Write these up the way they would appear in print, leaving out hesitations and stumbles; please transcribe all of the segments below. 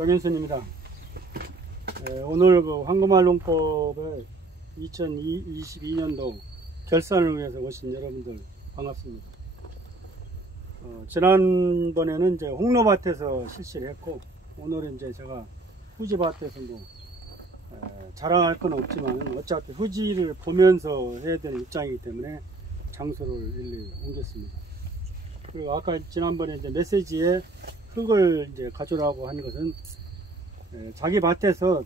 정현순입니다. 오늘 그 황금알 농법의 2022년도 결산을 위해서 오신 여러분들 반갑습니다. 지난번에는 이제 홍로밭에서 실시를 했고, 오늘은 이제 제가 후지밭에서 자랑할 건 없지만 어차피 후지를 보면서 해야 되는 입장이기 때문에 장소를 일일이 옮겼습니다. 그리고 아까 지난번에 이제 메시지에 흙을 이제 가져오라고 한 것은 자기 밭에서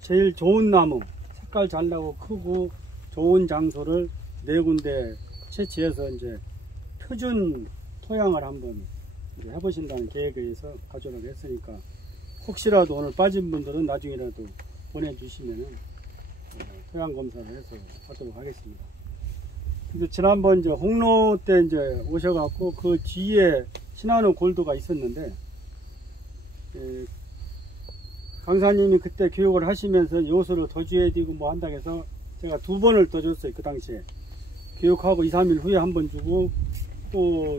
제일 좋은 나무, 색깔 잘 나고 크고 좋은 장소를 4군데 채취해서 이제 표준 토양을 한번 이제 해보신다는 계획에 의해서 가져오라고 했으니까, 혹시라도 오늘 빠진 분들은 나중에라도 보내주시면은 토양 검사를 해서 하도록 하겠습니다. 근데 지난번 이제 홍로 때 이제 오셔갖고 그 뒤에 신한우 골드가 있었는데, 강사님이 그때 교육을 하시면서 요소를 더 줘야 되고 뭐 한다고 해서 제가 2번을 더 줬어요. 그 당시에 교육하고 2, 3일 후에 한 번 주고, 또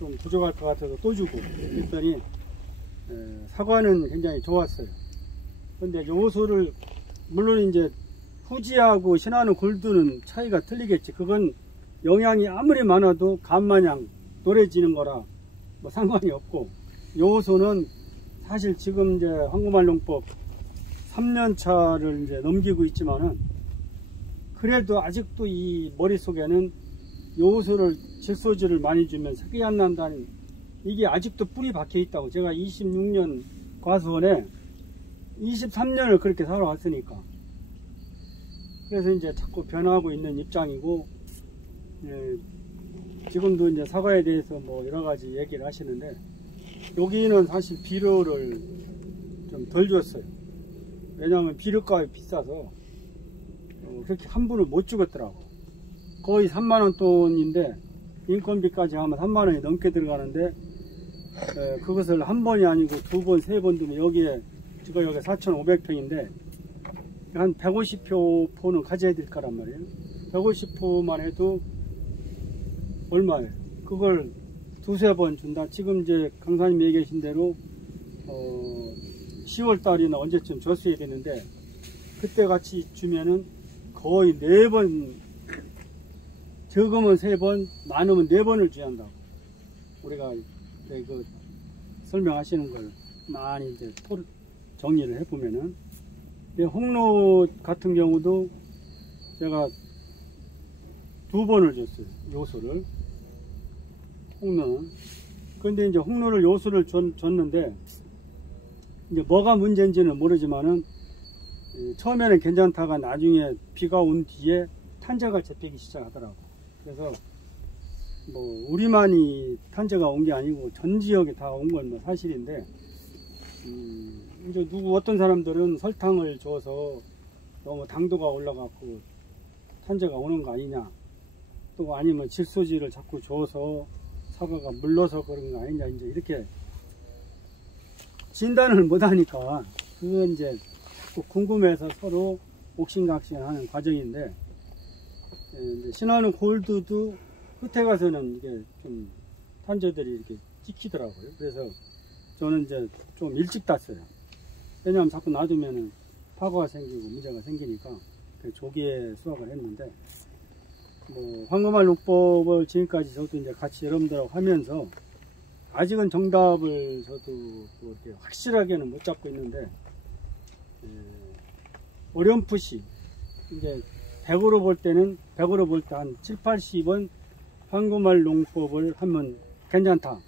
좀 부족할 것 같아서 또 주고 그랬더니 사과는 굉장히 좋았어요. 근데 요소를 물론 이제 후지하고 신한우 골드는 차이가 틀리겠지. 그건 영양이 아무리 많아도 간마냥 노래지는 거라 뭐 상관이 없고, 요소는 사실 지금 이제 황금알 농법 3년차를 이제 넘기고 있지만은, 그래도 아직도 이 머릿속에는 요소를 질소질을 많이 주면 색이 안 난다는, 이게 아직도 뿌리 박혀 있다고. 제가 26년 과수원에 23년을 그렇게 살아왔으니까. 그래서 이제 자꾸 변하고 있는 입장이고, 지금도 이제 사과에 대해서 뭐 여러 가지 얘기를 하시는데, 여기는 사실 비료를 좀 덜 줬어요. 왜냐하면 비료값이 비싸서 그렇게 함부로 못 주겠더라고. 거의 3만원 돈인데 인건비까지 하면 3만원이 넘게 들어가는데, 그것을 한 번이 아니고 2번, 3번 두면 여기에, 지금 여기 4,500평인데 한 150포는 가져야 될 거란 말이에요. 150포만 해도 얼마예요? 그걸 2, 3번 준다. 지금 이제 강사님 얘기하신 대로 10월 달이나 언제쯤 줬어야 되는데, 그때 같이 주면은 거의 4번, 적으면 3번, 많으면 4번을 줘야 한다고. 우리가 그 설명하시는 걸 많이 이제 정리를 해보면은, 홍로 같은 경우도 제가 2번을 줬어요. 요소를. 홍로는. 근데 이제 홍로를 요소를 줬는데, 이제 뭐가 문제인지는 모르지만은, 처음에는 괜찮다가 나중에 비가 온 뒤에 탄저가 잡히기 시작하더라고. 그래서 뭐 우리만이 탄저가 온 게 아니고 전 지역에 다 온 건 뭐 사실인데, 이제 어떤 사람들은 설탕을 줘서 너무 당도가 올라가고 탄저가 오는 거 아니냐, 또 아니면 질소질을 자꾸 줘서 사과가 물러서 그런 거 아니냐, 이제 이렇게 진단을 못 하니까 그건 이제 자꾸 궁금해서 서로 옥신각신하는 과정인데, 신한우 골드도 끝에 가서는 이게 좀 탄저들이 이렇게 찍히더라고요. 그래서 저는 이제 좀 일찍 땄어요. 왜냐하면 자꾸 놔두면은 파고가 생기고 문제가 생기니까 조기에 수확을 했는데, 뭐 황금알 농법을 지금까지 저도 이제 같이 여러분들하고 하면서 아직은 정답을 저도 뭐 이렇게 확실하게는 못 잡고 있는데, 어렴풋이 이제 100으로 볼 때는 100으로 볼 때 한 7, 80은 황금알 농법을 하면 괜찮다.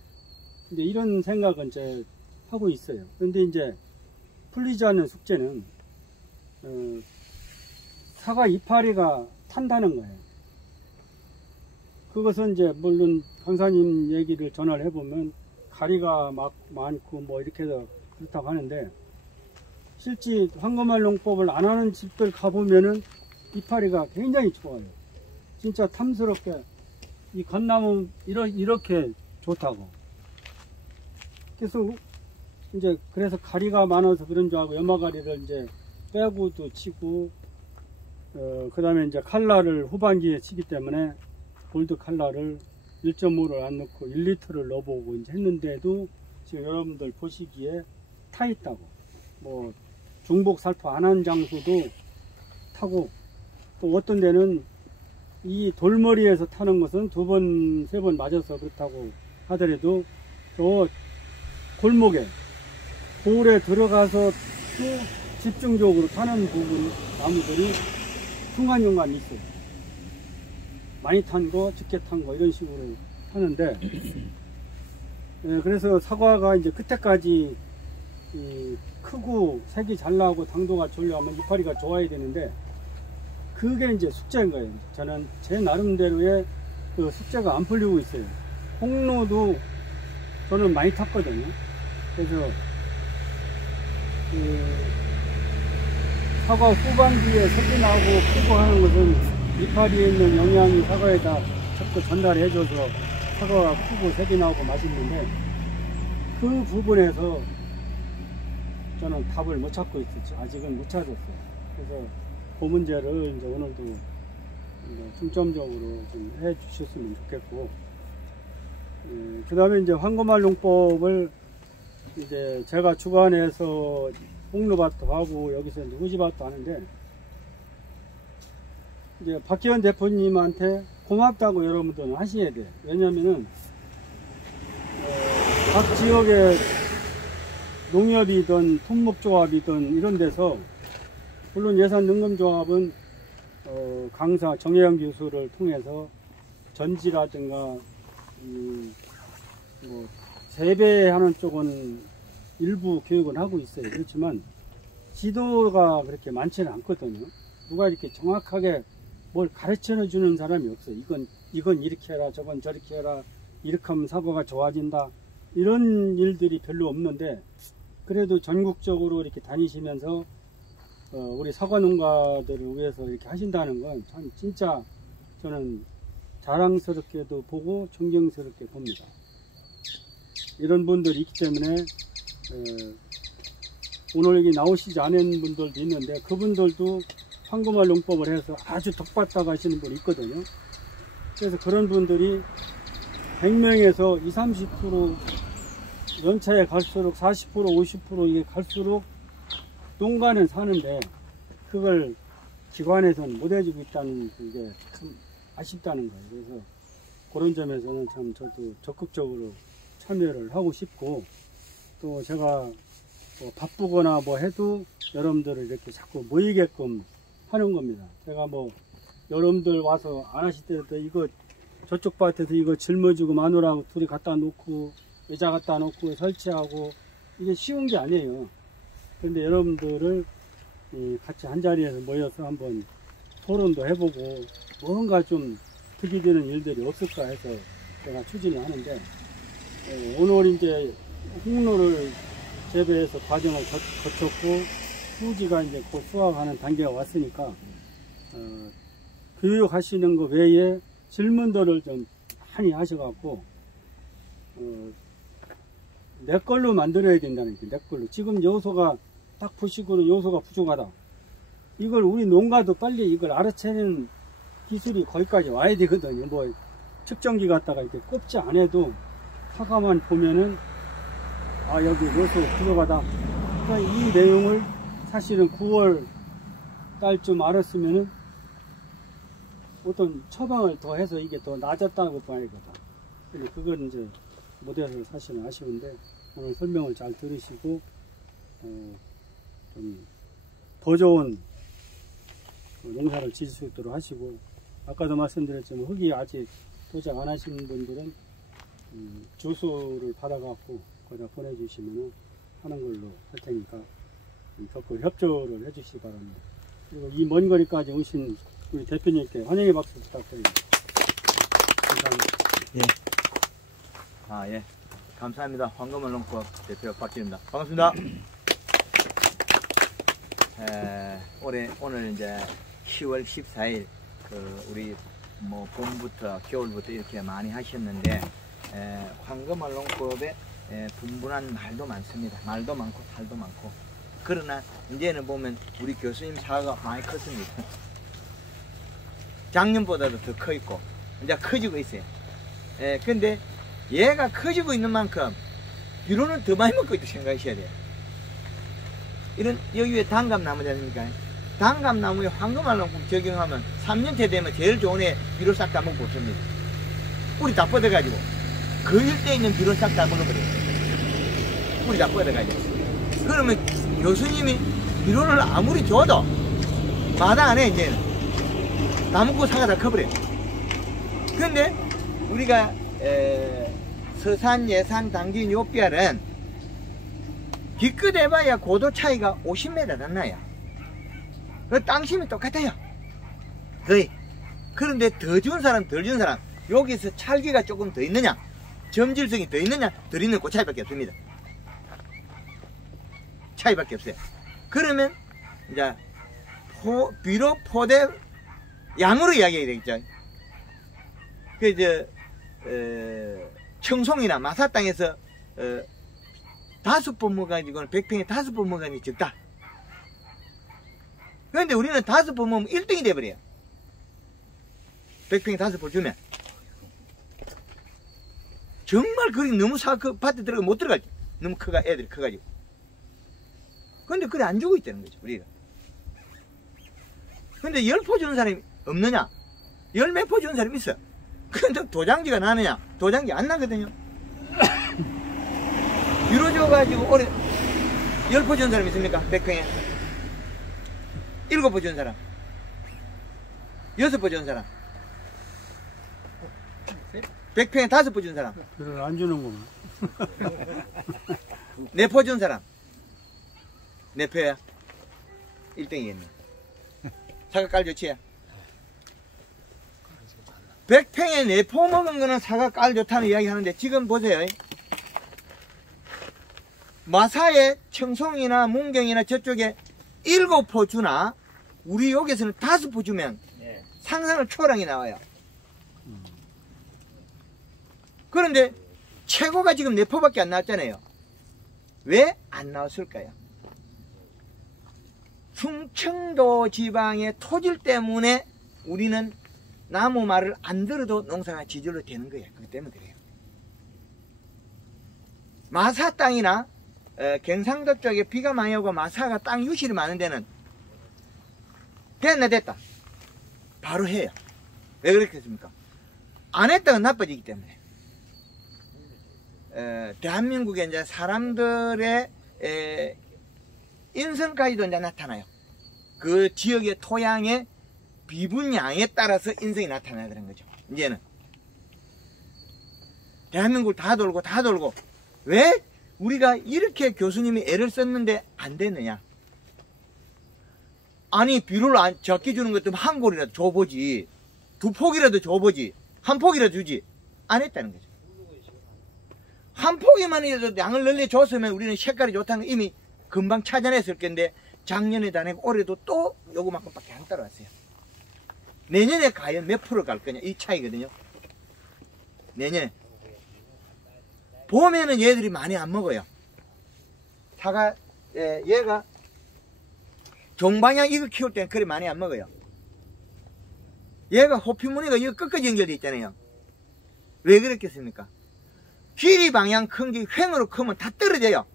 근데 이런 생각은 이제 하고 있어요. 근데 이제 풀리지 않는 숙제는 사과 이파리가 탄다는 거예요. 그것은 이제 물론 강사님 얘기를 전화를 해보면 가리가 막 많고 뭐 이렇게 해서 그렇다고 하는데, 실제 황금알 농법을 안 하는 집들 가보면은 이파리가 굉장히 좋아요. 진짜 탐스럽게 이 갓나무 이렇게 좋다고. 그래서 가리가 많아서 그런 줄 알고 염화가리를 이제 빼고도 치고, 그 다음에 이제 칼라를 후반기에 치기 때문에 골드 칼라를 1.5를 안 넣고 1리터를 넣어보고 이제 했는데도 지금 여러분들 보시기에 타 있다고. 뭐 중복 살포 안 한 장소도 타고, 또 어떤 데는 이 돌머리에서 타는 것은 2번, 3번 맞아서 그렇다고 하더라도 저 골목에 돌에 들어가서 또 집중적으로 타는 부분 나무들이 중간중간 있어요. 많이 탄 거, 적게 탄 거 이런 식으로 하는데, 예, 그래서 사과가 이제 끝에까지 크고 색이 잘 나오고 당도가 좋으려면 이파리가 좋아야 되는데, 그게 이제 숙제인 거예요. 저는 제 나름대로의 그 숙제가 안 풀리고 있어요. 홍로도 저는 많이 탔거든요. 그래서 사과 후반기에 색이 나고 크고 하는 것은 이파리에 있는 영양이 사과에다 자꾸 전달해줘서 사과가 크고 색이 나고 맛있는데, 그 부분에서 저는 답을 못 찾고 있었죠. 아직은 못 찾았어요. 그래서 그 문제를 이제 오늘도 이제 중점적으로 좀 해 주셨으면 좋겠고, 그 다음에 이제 황금알 농법을 이제 제가 주관해서 홍로밭도 하고 여기서 이제 후지밭도 하는데, 이제 박기현 대표님한테 고맙다고 여러분들은 하셔야 돼요. 왜냐면은 각 지역의 농협이든 품목조합이든 이런 데서, 물론 예산능금조합은 강사 정혜영 교수를 통해서 전지라든가 뭐 재배하는 쪽은 일부 교육을 하고 있어요. 그렇지만 지도가 그렇게 많지는 않거든요. 누가 이렇게 정확하게 뭘 가르쳐 주는 사람이 없어요. 이건 이렇게 해라, 저건 저렇게 해라, 이렇게 하면 사과가 좋아진다, 이런 일들이 별로 없는데, 그래도 전국적으로 이렇게 다니시면서 우리 사과 농가들을 위해서 이렇게 하신다는 건 참 진짜 저는 자랑스럽게도 보고 존경스럽게 봅니다. 이런 분들이 있기 때문에 오늘 여기 나오시지 않은 분들도 있는데, 그분들도 황금알 농법을 해서 아주 덕받다 가시는 분이 있거든요. 그래서 그런 분들이 100명에서 20, 30% 연차에 갈수록 40%, 50% 이게 갈수록 농가는 사는데, 그걸 기관에서는 못 해주고 있다는 게 참 아쉽다는 거예요. 그래서 그런 점에서는 참 저도 적극적으로 참여를 하고 싶고, 또 제가 뭐 바쁘거나 뭐 해도 여러분들을 이렇게 자꾸 모이게끔 하는 겁니다. 제가 뭐 여러분들 와서 안 하실 때도 이거 저쪽 밭에서 이거 짊어지고 마누라하고 둘이 갖다 놓고 의자 갖다 놓고 설치하고, 이게 쉬운 게 아니에요. 그런데 여러분들을 같이 한 자리에서 모여서 한번 토론도 해보고 뭔가 좀 득이 되는 일들이 없을까 해서 제가 추진을 하는데, 오늘 이제 홍로를 재배해서 과정을 거쳤고 후지가 이제 곧 수확하는 단계가 왔으니까 교육하시는 것 외에 질문들을 좀 많이 하셔갖고 내 걸로 만들어야 된다는 게, 내 걸로. 지금 요소가 딱 보시고는 요소가 부족하다. 이걸 우리 농가도 빨리 이걸 알아채는 기술이 거기까지 와야 되거든요. 뭐 측정기 갖다가 이렇게 꼽지 않아도 사과만 보면은 아, 여기 요소 부족하다. 그러니까 이 내용을 사실은 9월 달쯤 알았으면은 어떤 처방을 더 해서 이게 더 나아졌다고 봐야 되거든. 근데 그건 이제 못해서 사실은 아쉬운데, 오늘 설명을 잘 들으시고 좀 더 좋은 농사를 지을 수 있도록 하시고, 아까도 말씀드렸지만 흙이 아직 도착 안 하신 분들은 주소를 받아갖고 거기다 보내주시면 하는 걸로 할 테니까 적극 협조를 해주시기 바랍니다. 그리고 이 먼 거리까지 오신 우리 대표님께 환영의 박수 부탁드립니다. 감사합니다. 예. 예. 감사합니다. 황금알 농법 대표 박기입니다. 반갑습니다. 오늘 이제 10월 14일 우리 뭐 봄부터 겨울부터 이렇게 많이 하셨는데, 황금알 농법에 분분한 말도 많습니다. 말도 많고 탈도 많고. 그러나 이제는 보면 우리 교수님 사과가 많이 컸습니다. 작년보다도 더 커 있고 이제 커지고 있어요. 근데 얘가 커지고 있는 만큼 비료는 더 많이 먹고 있다고 생각하셔야 돼요. 이런 여기 위에 단감나무지 아닙니까? 단감나무에 황금알롱콩 적용하면 3년째 되면 제일 좋은 애 비료 싹 다 먹고 없습니다. 뿌리 다 뻗어가지고 그 일대에 있는 비료 싹 다 먹어버려요. 뿌리 다 뻗어가지고. 그러면 교수님이 비료를 아무리 줘도 마다 안 해. 이제는 다 먹고 사과 다 커버려요. 그런데 우리가 서산, 예산, 당진, 요뼈는 기껏 해봐야 고도 차이가 50m 안 나요. 그 땅심이 똑같아요. 거의. 그런데 더 준 사람, 덜 준 사람, 여기서 찰기가 조금 더 있느냐, 점질성이 더 있느냐, 덜 있는 그 차이밖에 없습니다. 차이밖에 없어요. 그러면 이제 비료 포대 양으로 이야기해야 되겠죠. 청송이나 마사 땅에서 5번 먹어가지고는 100평에 5번 먹으니 적다. 그런데 우리는 5번 먹으면 1등이 돼버려요. 100평에 5번 주면. 정말 그리 너무 그 밭에 들어가 못 들어가죠. 너무 애들이 커가지고. 근데 그래 안 주고 있다는 거죠, 우리가. 근데 10포 주는 사람이 없느냐? 10몇 포 주는 사람이 있어. 근데 도장지가 나느냐? 도장지 안 나거든요. 비료 줘가지고 올해 10포 주는 사람 있습니까? 100평에. 7포 주는 사람. 6포 주는 사람. 100평에 5포 주는 사람. 비료를 안 주는구만. 4포 주는 사람. 4표야. 1등이겠네. 사과 깔 좋지? 100평에 4포 먹은 거는 사과 깔 좋다는 이야기 하는데, 지금 보세요. 마사에 청송이나 문경이나 저쪽에 7포 주나, 우리 여기서는 5포 주면 상상을 초월하게 나와요. 그런데 최고가 지금 4포밖에 안 나왔잖아요. 왜 안 나왔을까요? 충청도 지방의 토질 때문에 우리는 나무 말을 안 들어도 농사가 지절로 되는 거예요. 그렇기 때문에 그래요. 마사 땅이나 경상도 쪽에 비가 많이 오고 마사가 땅 유실이 많은 데는 됐다 바로 해요. 왜 그렇겠습니까? 안 했다가 나빠지기 때문에. 대한민국에 이제 사람들의 인성까지도 이제 나타나요. 그 지역의 토양의 비분양에 따라서 인성이 나타나야 되는 거죠. 이제는 대한민국을 다 돌고 왜 우리가 이렇게 교수님이 애를 썼는데 안 됐느냐? 아니 비료를 적게 주는 것도 한 골이라도 줘보지, 2폭이라도 줘보지, 1폭이라도 주지. 안 했다는 거죠. 1폭이만이라도 양을 널리 줬으면 우리는 색깔이 좋다는 거 이미 금방 찾아냈을 건데, 작년에 다 내고 올해도 또 요거만큼밖에 안 따라왔어요. 내년에 과연 몇 프로 갈 거냐, 이 차이거든요. 내년에 봄에는 얘들이 많이 안 먹어요. 사과 얘가 종방향 이거 키울 때는 그리 많이 안 먹어요. 얘가 호피무늬가 이거 끝까지 연결되어 있잖아요. 왜 그렇겠습니까? 길이 방향 큰 게 횡으로 크면 다 떨어져요.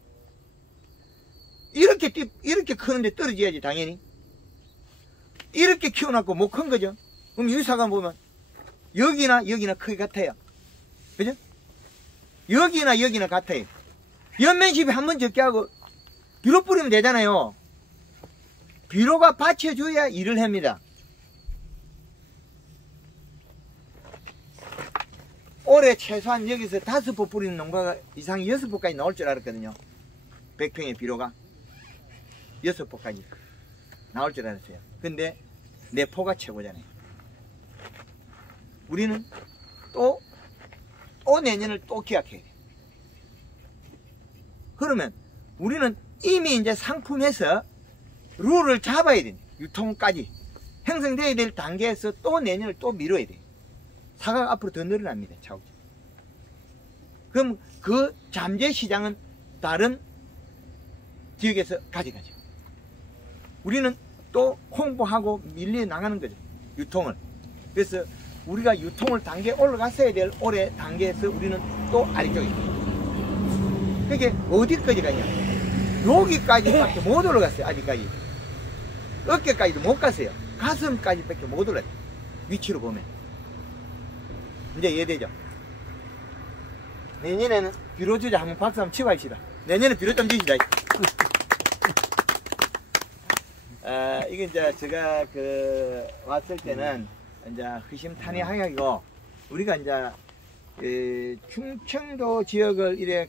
이렇게 크는데 떨어져야지, 당연히. 이렇게 키워놨고 못 큰 거죠. 그럼 이 사과 보면 여기나 크기 같아요. 그죠? 여기나 같아요. 연면십이 한 번 적게 하고 비료 뿌리면 되잖아요. 비료가 받쳐줘야 일을 합니다. 올해 최소한 여기서 5포 뿌리는 농가가 이상 6포까지 나올 줄 알았거든요. 100평의 비료가 6포까지 나올 줄 알았어요. 근데 4포가 최고잖아요. 우리는 또 내년을 또 기약해야 돼. 그러면 우리는 이미 이제 상품에서 룰을 잡아야 돼. 유통까지 형성돼야 될 단계에서 또 내년을 또 미뤄야 돼. 사과가 앞으로 더 늘어납니다. 차후기. 그럼 그 잠재 시장은 다른 지역에서 가져가죠. 우리는 또 홍보하고 밀려 나가는 거죠. 유통을. 그래서 우리가 유통을 단계 올라갔어야 될 올해 단계에서 우리는 또 아래쪽에 있어요. 그게 어디까지 가냐? 여기까지밖에 못 올라갔어요. 아직까지 어깨까지도 못 갔어요. 가슴까지밖에 못 올랐어요. 위치로 보면 이제 이해되죠? 내년에는 비료 주자 한번 박수 한번 치고 합시다. 내년에 비료 좀 주시다. 이게 이제 제가 왔을 때는 이제 흐심탄회하고 우리가 이제 충청도 지역을 이래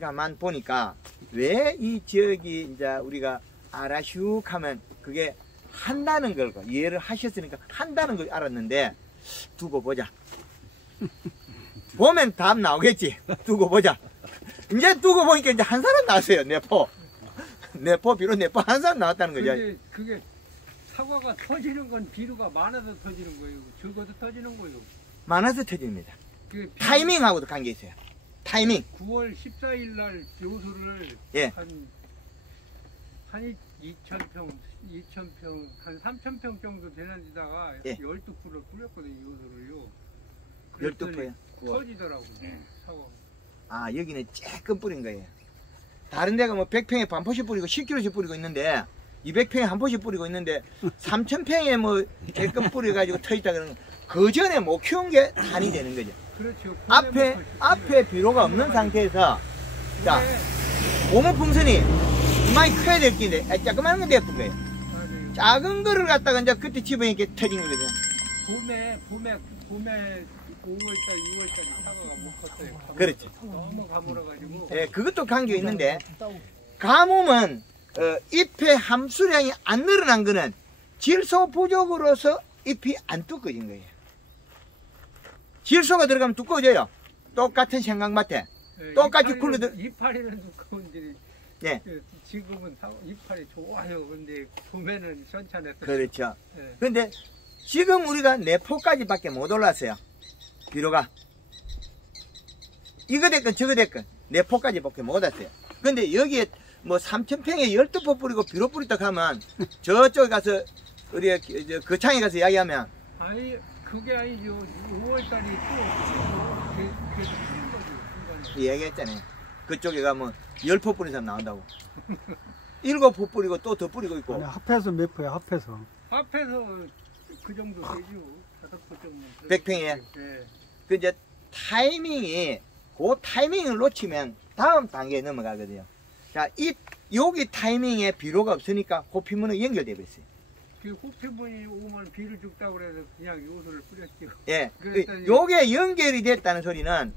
가만 보니까 왜 이 지역이 이제 우리가 알아슉 하면 그게 한다는 걸 이해를 하셨으니까 한다는 걸 알았는데 두고 보자. 보면 답 나오겠지. 두고 보자. 이제 두고 보니까 이제 한 사람 나왔어요. 내포 비로 내포 한 사람 나왔다는 거죠. 그게 사과가 터지는 건 비료가 많아서 터지는 거예요. 적어도 터지는 거예요. 많아서 터집니다. 타이밍하고도 관계 있어요. 타이밍. 9월 14일 날 요소를 예. 한 2,000평, 한 3,000평 정도 되는 데다가 예. 12포를 뿌렸거든요. 요소를요. 12포요? 터지더라고요. 사과가. 아, 여기는 조금 뿌린 거예요. 다른 데가 뭐 100평에 반 포씩 뿌리고 10kg씩 뿌리고 있는데 200평에 한 포씩 뿌리고 있는데 3,000평에 뭐 조금 뿌려가지고 터졌다 그러는 거. 그 전에 못 키운 게 산이 되는 거죠. 그렇죠. 앞에 비료가 없는 상태에서 자, 고무풍선이 이만히 커야 될 긴데 조그마한 건 예쁜 거예요. 맞아요. 작은 거를 갖다가 이제 그때 집어니까 터진 거거든요. 봄에 5월달, 6월달에 사과가 못 컸어요. 그렇죠. 너무 가물어가지고. 예, 그것도 관계가 있는데 가뭄은 잎의 함수량이 안 늘어난 거는 질소 부족으로서 잎이 안 두꺼진 거예요. 질소가 들어가면 두꺼워져요. 똑같은 생강밭에 똑같이 굴러들. 이파리는 두꺼운데 예. 지금은 이파리 좋아요. 근데 봄에는 시원찮았어요. 그렇죠. 예. 근데 지금 우리가 내포까지밖에 못 올랐어요. 비료가 이거 됐건 저거 됐건 내포까지밖에 못 왔어요. 근데 여기에 뭐 3,000평에 12포 뿌리고 비료 뿌리다 하면 저쪽에 가서 우리 거창에 가서 이야기하면 아니 그게 아니죠. 5월달이 또 그래서 큰 거죠. 얘기했잖아요. 그쪽에 가면 10포 뿌린 사람 나온다고. 7포 뿌리고 또 더 뿌리고 있고. 아니, 합해서 몇 포야, 합해서. 앞에서 그 정도 되죠. 5포 정도. 100평에. 네. 그 이제 타이밍이 그 타이밍을 놓치면 다음 단계에 넘어가거든요. 자, 여기 타이밍에 비료가 없으니까 호피문은 연결되어 있어요. 그 호피문이 오면 비를 죽다고 그래서 그냥 요소를 뿌렸죠. 예. 그랬더니 요게 연결이 됐다는 소리는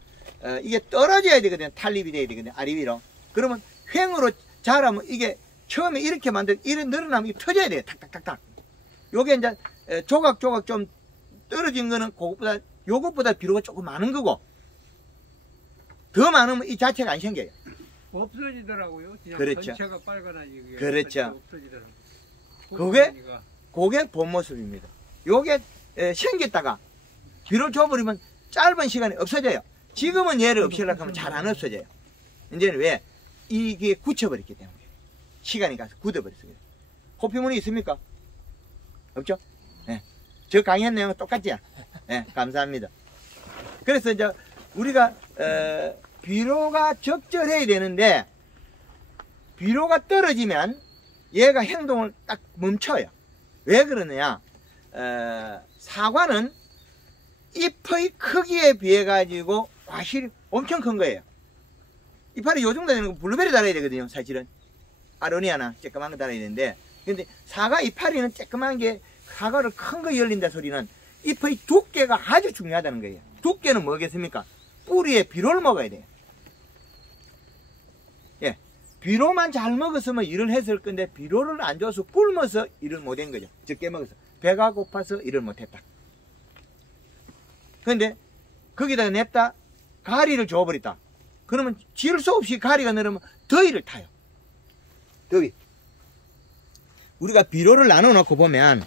이게 떨어져야 되거든요. 탈립이 돼야 되거든요. 아리 위로. 그러면 횡으로 자라면 이게 처음에 이렇게 이렇게 늘어나면 이게 터져야 돼요. 탁탁탁탁. 요게 이제 조각조각 좀 떨어진 거는 요것보다 비료가 조금 많은 거고 더 많으면 이 자체가 안 생겨요. 없어지더라고요. 그냥 그렇죠. 전체가 빨간아지게. 그렇죠. 없어지더라고요. 그게 본 모습입니다. 요게 생겼다가 비료 줘버리면 짧은 시간에 없어져요. 지금은 얘를 없애려고 하면 잘 안 없어져요. 이제는 왜? 이게 굳혀버렸기 때문에. 시간이 가서 굳어버렸어요. 호피문이 있습니까? 없죠? 네. 저 강의한 내용은 똑같죠? 네, 감사합니다. 그래서 이제 우리가 비료가 적절해야 되는데 비료가 떨어지면 얘가 행동을 딱 멈춰요. 왜 그러느냐? 사과는 잎의 크기에 비해 가지고 과실이 엄청 큰 거예요. 이파리 요 정도 되는 거 블루베리 달아야 되거든요. 사실은 아로니아나 쬐끄만 거 달아야 되는데 근데 사과 이파리는 쬐끄만 게 사과를 큰 거 열린다 소리는 잎의 두께가 아주 중요하다는 거예요. 두께는 뭐겠습니까? 뿌리에 비료를 먹어야 돼요. 예, 비료만 잘 먹었으면 일을 했을 건데 비료를 안 줘서 굶어서 일을 못한 거죠. 적게 먹어서 배가 고파서 일을 못했다. 그런데 거기다가 냅다 가리를 줘버렸다. 그러면 질 수 없이 가리가 늘으면 더위를 타요. 더위. 우리가 비료를 나눠 놓고 보면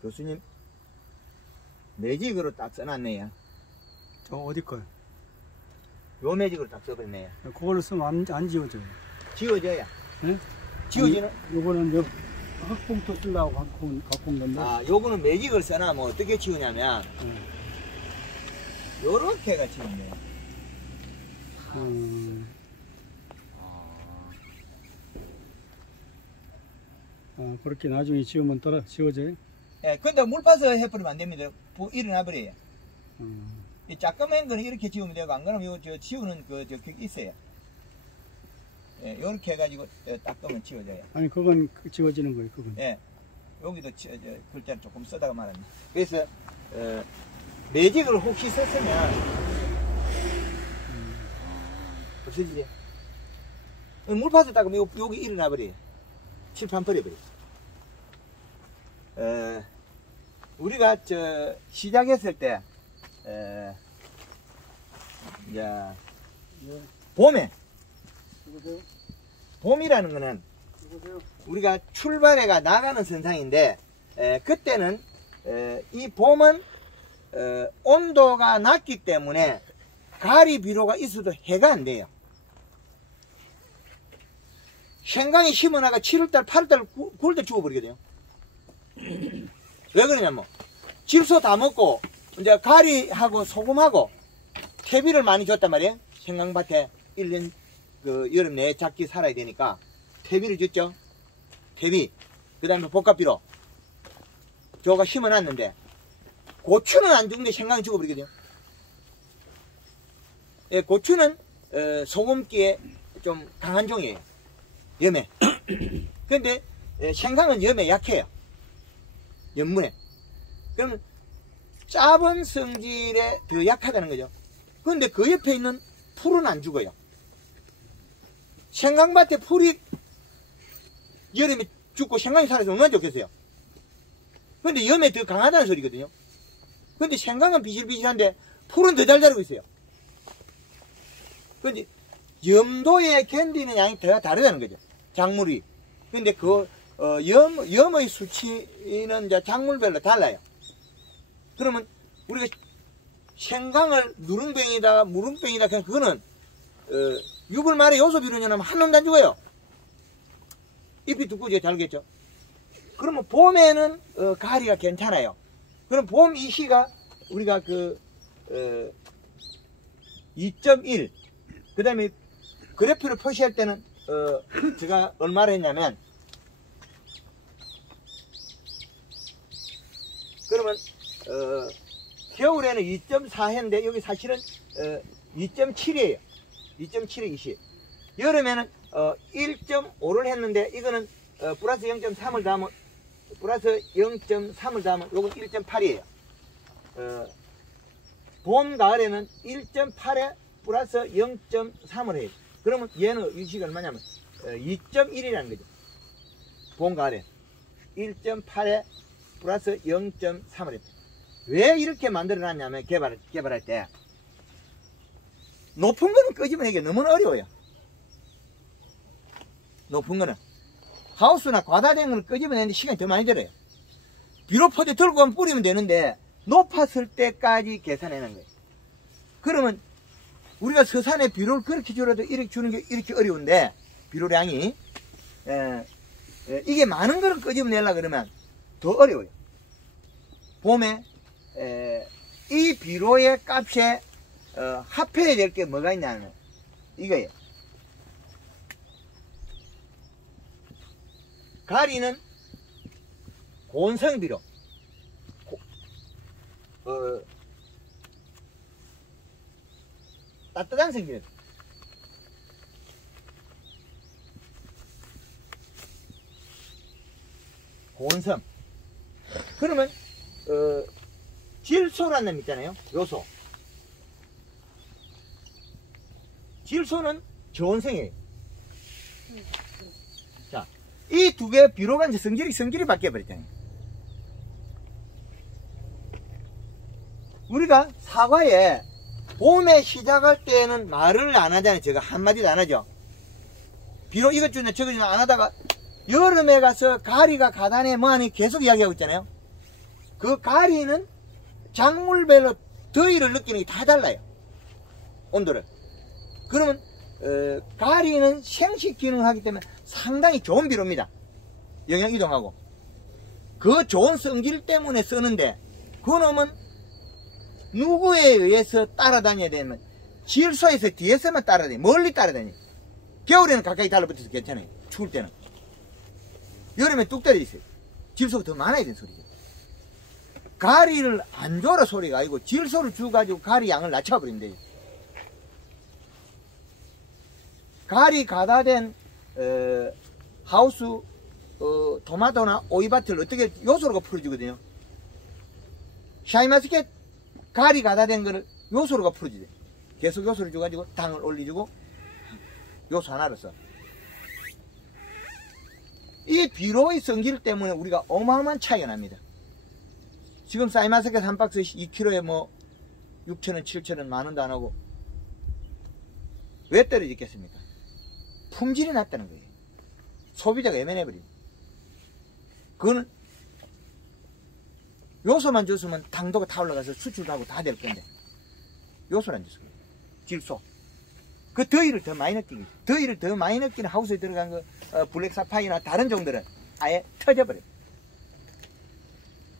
교수님 매직으로 딱 써놨네요. 저 어디 거요? 요 매직으로 딱 써버리네요. 그걸로 쓰면 안 지워져요. 지워져야. 네? 지워지는? 요거는 요 흙봉투 쓰려고 갖고 온 건데. 아, 요거는 매직을 써놔면 어떻게 지우냐면, 요렇게가 지우네요. 그렇게 나중에 지우면 지워져요? 예, 근데 물 파서 해버리면 안 됩니다. 일어나 버려요. 이 작가맨 거는 이렇게 지우면 되고, 안 그러면 요, 지우는 그게 있어요. 예, 요렇게 해가지고 딱 끄면 지워져요. 아니, 그건 지워지는 거예요, 그건. 예, 여기도 글자를 조금 쓰다가 말합니다. 그래서, 매직을 혹시 썼으면, 없어지죠? 물 파서 닦으면 여기 일어나 버려요. 칠판 버려버려요. 우리가 시작했을 때, 이제, 봄에, 누구세요? 봄이라는 거는 누구세요? 우리가 출발해가 나가는 선상인데, 그때는, 이 봄은, 온도가 낮기 때문에 가리 비료가 있어도 해가 안 돼요. 생강이 심어나가 7월달, 8월달, 9월달 죽어버리거든요. 왜 그러냐면, 질소 다 먹고, 이제 가리하고 소금하고, 퇴비를 많이 줬단 말이에요. 생강밭에 1년, 여름 내에 작게 살아야 되니까, 퇴비를 줬죠. 퇴비. 그 다음에 복합비료. 저거 심어놨는데, 고추는 안 죽는데 생강이 죽어버리거든요. 예, 고추는, 소금기에 좀 강한 종이에요. 염에. 근데, 생강은 염에 약해요. 염분에. 그러면, 짜본 성질에 더 약하다는 거죠. 그런데 그 옆에 있는 풀은 안 죽어요. 생강밭에 풀이 여름에 죽고 생강이 살아서 얼마나 좋겠어요. 그런데 염에 더 강하다는 소리거든요. 그런데 생강은 비실비실한데 풀은 더 잘 자라고 있어요. 그런데 염도에 견디는 양이 더 다르다는 거죠. 작물이. 근데 염의 수치는 이제 작물별로 달라요. 그러면 우리가 생강을 누룽뱅이다, 무릉뱅이다, 그냥 그거는, 6월 말에 요소 비료냐면 한 놈도 안 죽어요. 잎이 두꺼워져야 잘겠죠. 그러면 봄에는, 가리가 괜찮아요. 그럼 봄 이 시가 우리가 2.1, 그 다음에 그래프를 표시할 때는, 제가 얼마를 했냐면, 그러면, 겨울에는 2.4 했는데, 여기 사실은, 2.7이에요. 2.7의 20. 여름에는, 1.5를 했는데, 이거는, 플러스 0.3을 더하면, 플러스 0.3을 더하면, 요건 1.8이에요. 봄, 가을에는 1.8에 플러스 0.3을 해요. 그러면 얘는 이 시가 얼마냐면, 2.1이라는 거죠. 봄, 가을에. 1.8에 플러스 0.3을 했죠. 왜 이렇게 만들어 놨냐면, 개발할 때, 높은 거는 끄집어내기 너무 어려워요. 높은 거는. 하우스나 과다된 거는 끄집어내는데 시간이 더 많이 들어요. 비료포대 들고 가면 뿌리면 되는데, 높았을 때까지 계산해낸 거예요. 그러면, 우리가 서산에 비료를 그렇게 주라도 이렇게 주는 게 이렇게 어려운데, 비료량이, 이게 많은 거를 끄집어내려고 그러면 더 어려워요. 봄에, 이 비료의 값에, 합해야 될 게 뭐가 있냐면, 이거예요. 가리는 고온성 비료. 따뜻한 성질. 고온성. 그러면, 질소라는 놈 있잖아요. 요소. 질소는 저온성이에요. 자, 이 두 개 비료가 이제 성질이 바뀌어버렸잖아요. 우리가 사과에 봄에 시작할 때는 말을 안 하잖아요. 제가 한마디도 안 하죠. 비록 이것 주네 저것 주네 안 하다가 여름에 가서 가리가 가다네 뭐하니 계속 이야기하고 있잖아요. 그 가리는 작물별로 더위를 느끼는 게 다 달라요. 온도를. 그러면 가리는 생식 기능을 하기 때문에 상당히 좋은 비료입니다. 영양 이동하고. 그 좋은 성질 때문에 쓰는데 그놈은 누구에 의해서 따라다녀야 되면 질소에서 뒤에서만 따라다녀. 멀리 따라다녀. 겨울에는 가까이 달라붙어서 괜찮아요. 추울 때는. 여름에 뚝 떨어져 있어요. 질소가 더 많아야 되는 소리죠. 가리를 안 줘라 소리가 아니고 질소를 주가지고 가리 양을 낮춰버리면 돼요. 가리 가다된 하우스 토마토나 오이밭을 어떻게 요소로가 풀어주거든요. 샤인마스켓 가리 가다된 거를 요소로가 풀어주대. 계속 요소를 줘가지고 당을 올려주고 요소 하나를 써. 이 비료의 성질 때문에 우리가 어마어마한 차이가 납니다. 지금 샤인마스켓 한 박스 2kg에 뭐 6,000원, 7,000원, 만원도 안 하고 왜 떨어졌겠습니까? 품질이 낮다는 거예요. 소비자가 예민해버리고. 그거는 요소만 줬으면 당도가 다 올라가서 수출도 하고 다 될 건데 요소를 안 줬어요. 질소. 그 더위를 더 많이 느끼기. 더위를 더 많이 느끼는 하우스에 들어간 그 블랙 사파이나 다른 종들은 아예 터져버려요.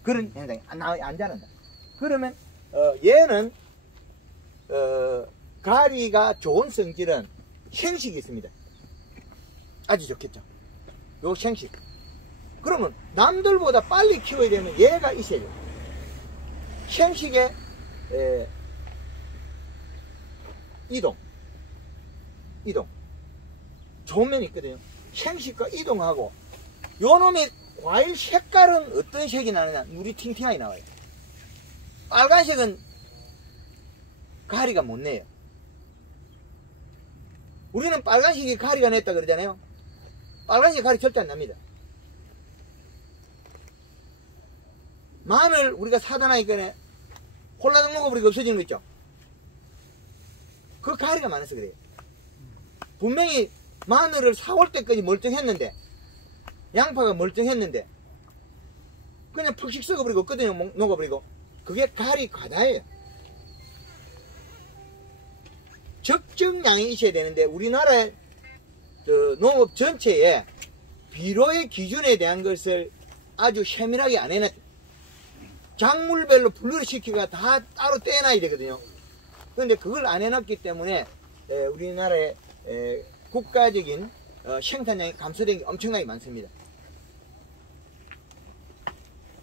그런 현상이 안 자란다. 그러면 얘는 가리가 좋은 성질은 생식이 있습니다. 아주 좋겠죠. 요 생식. 그러면 남들보다 빨리 키워야 되면 얘가 있어야 돼요. 생식의 이동. 좋은 면이 있거든요. 생식과 이동하고 요 놈의 과일 색깔은 어떤 색이 나느냐. 물이 팅팅하게 나와요. 빨간색은 가리가 못 내요. 우리는 빨간색이 가리가 냈다 그러잖아요. 빨간색 가리 절대 안 납니다. 마늘 우리가 사다 나니까 홀라당 먹어버리고 없어지는 거 있죠. 그 가리가 많아서 그래요. 분명히 마늘을 사올 때까지 멀쩡했는데 양파가 멀쩡했는데 그냥 푹식 썩어버리고 끄덕여 녹아버리고 그게 가리 과다예요. 적정량이 있어야 되는데 우리나라의 농업 전체에 비료의 기준에 대한 것을 아주 세밀하게 안 해놨. 작물별로 분류를 시키가 다 따로 떼놔야 되거든요. 그런데 그걸 안 해놨기 때문에 우리나라의 국가적인 생산량이 감소된 게 엄청나게 많습니다.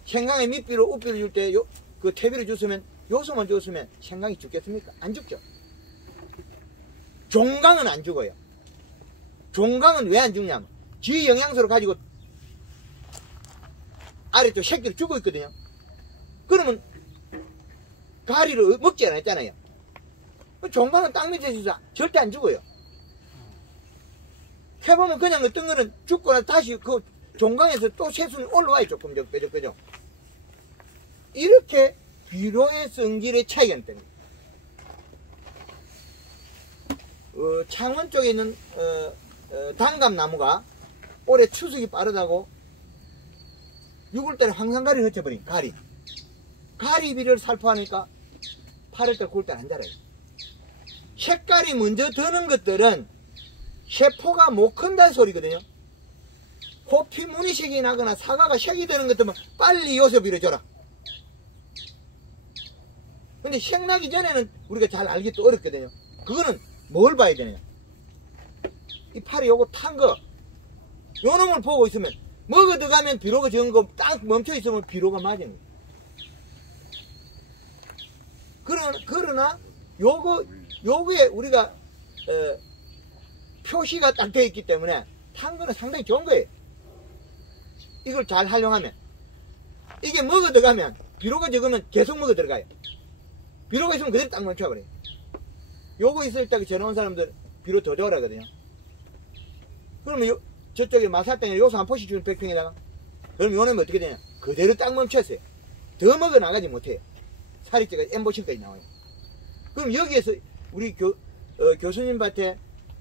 생강에 밑비료, 웃비료 줄 때 그 퇴비를 줬으면 요소만 줬으면 생강이 죽겠습니까? 안 죽죠. 종강은 안 죽어요. 종강은 왜 안 죽냐면 지 영양소를 가지고 아래쪽 새끼를 주고 있거든요. 그러면 가리를 먹지 않았잖아요. 종강은 땅 밑에 있어서 절대 안 죽어요. 해보면 그냥 어떤 거는 죽거나 다시 그 종강에서 또 새순이 올라와요. 조금 뾰족뾰족. 이렇게 비료의 성질의 차이가 있다는 거예요. 창원 쪽에 있는 단감나무가 올해 추석이 빠르다고 6월달에 황산가리를 흩어버린 가리. 가리 비료를 살포하니까 8월달, 9월달 안 자라요. 색깔이 먼저 드는 것들은 세포가 못 큰다는 소리거든요. 호피 무늬색이 나거나 사과가 색이 되는 것들은 빨리 요소 비료 줘라. 근데 색 나기 전에는 우리가 잘 알기 또 어렵거든요. 그거는 뭘 봐야 되냐. 이 팔에 요거 탄 거, 요 놈을 보고 있으면 먹어 들어가면 비료가 적은 거 딱 멈춰 있으면 비료가 맞은 거예요. 그러나 요거에 우리가 표시가 딱 되어 있기 때문에 탄 거는 상당히 좋은 거예요. 이걸 잘 활용하면. 이게 먹어 들어가면 비료가 적으면 계속 먹어 들어가요. 비료가 있으면 그대로 딱 멈춰버려요. 요거 있을 때 전화 온 사람들 비료 더 줘라 하거든요. 그러면 저쪽에 마사땅에 요소 한 포씩 주는 100평에다가 그럼 요놈이 어떻게 되냐. 그대로 딱 멈췄어요. 더 먹어 나가지 못해요. 살이 쪄가 엠보싱까지 나와요. 그럼 여기에서 우리 교수님 밭에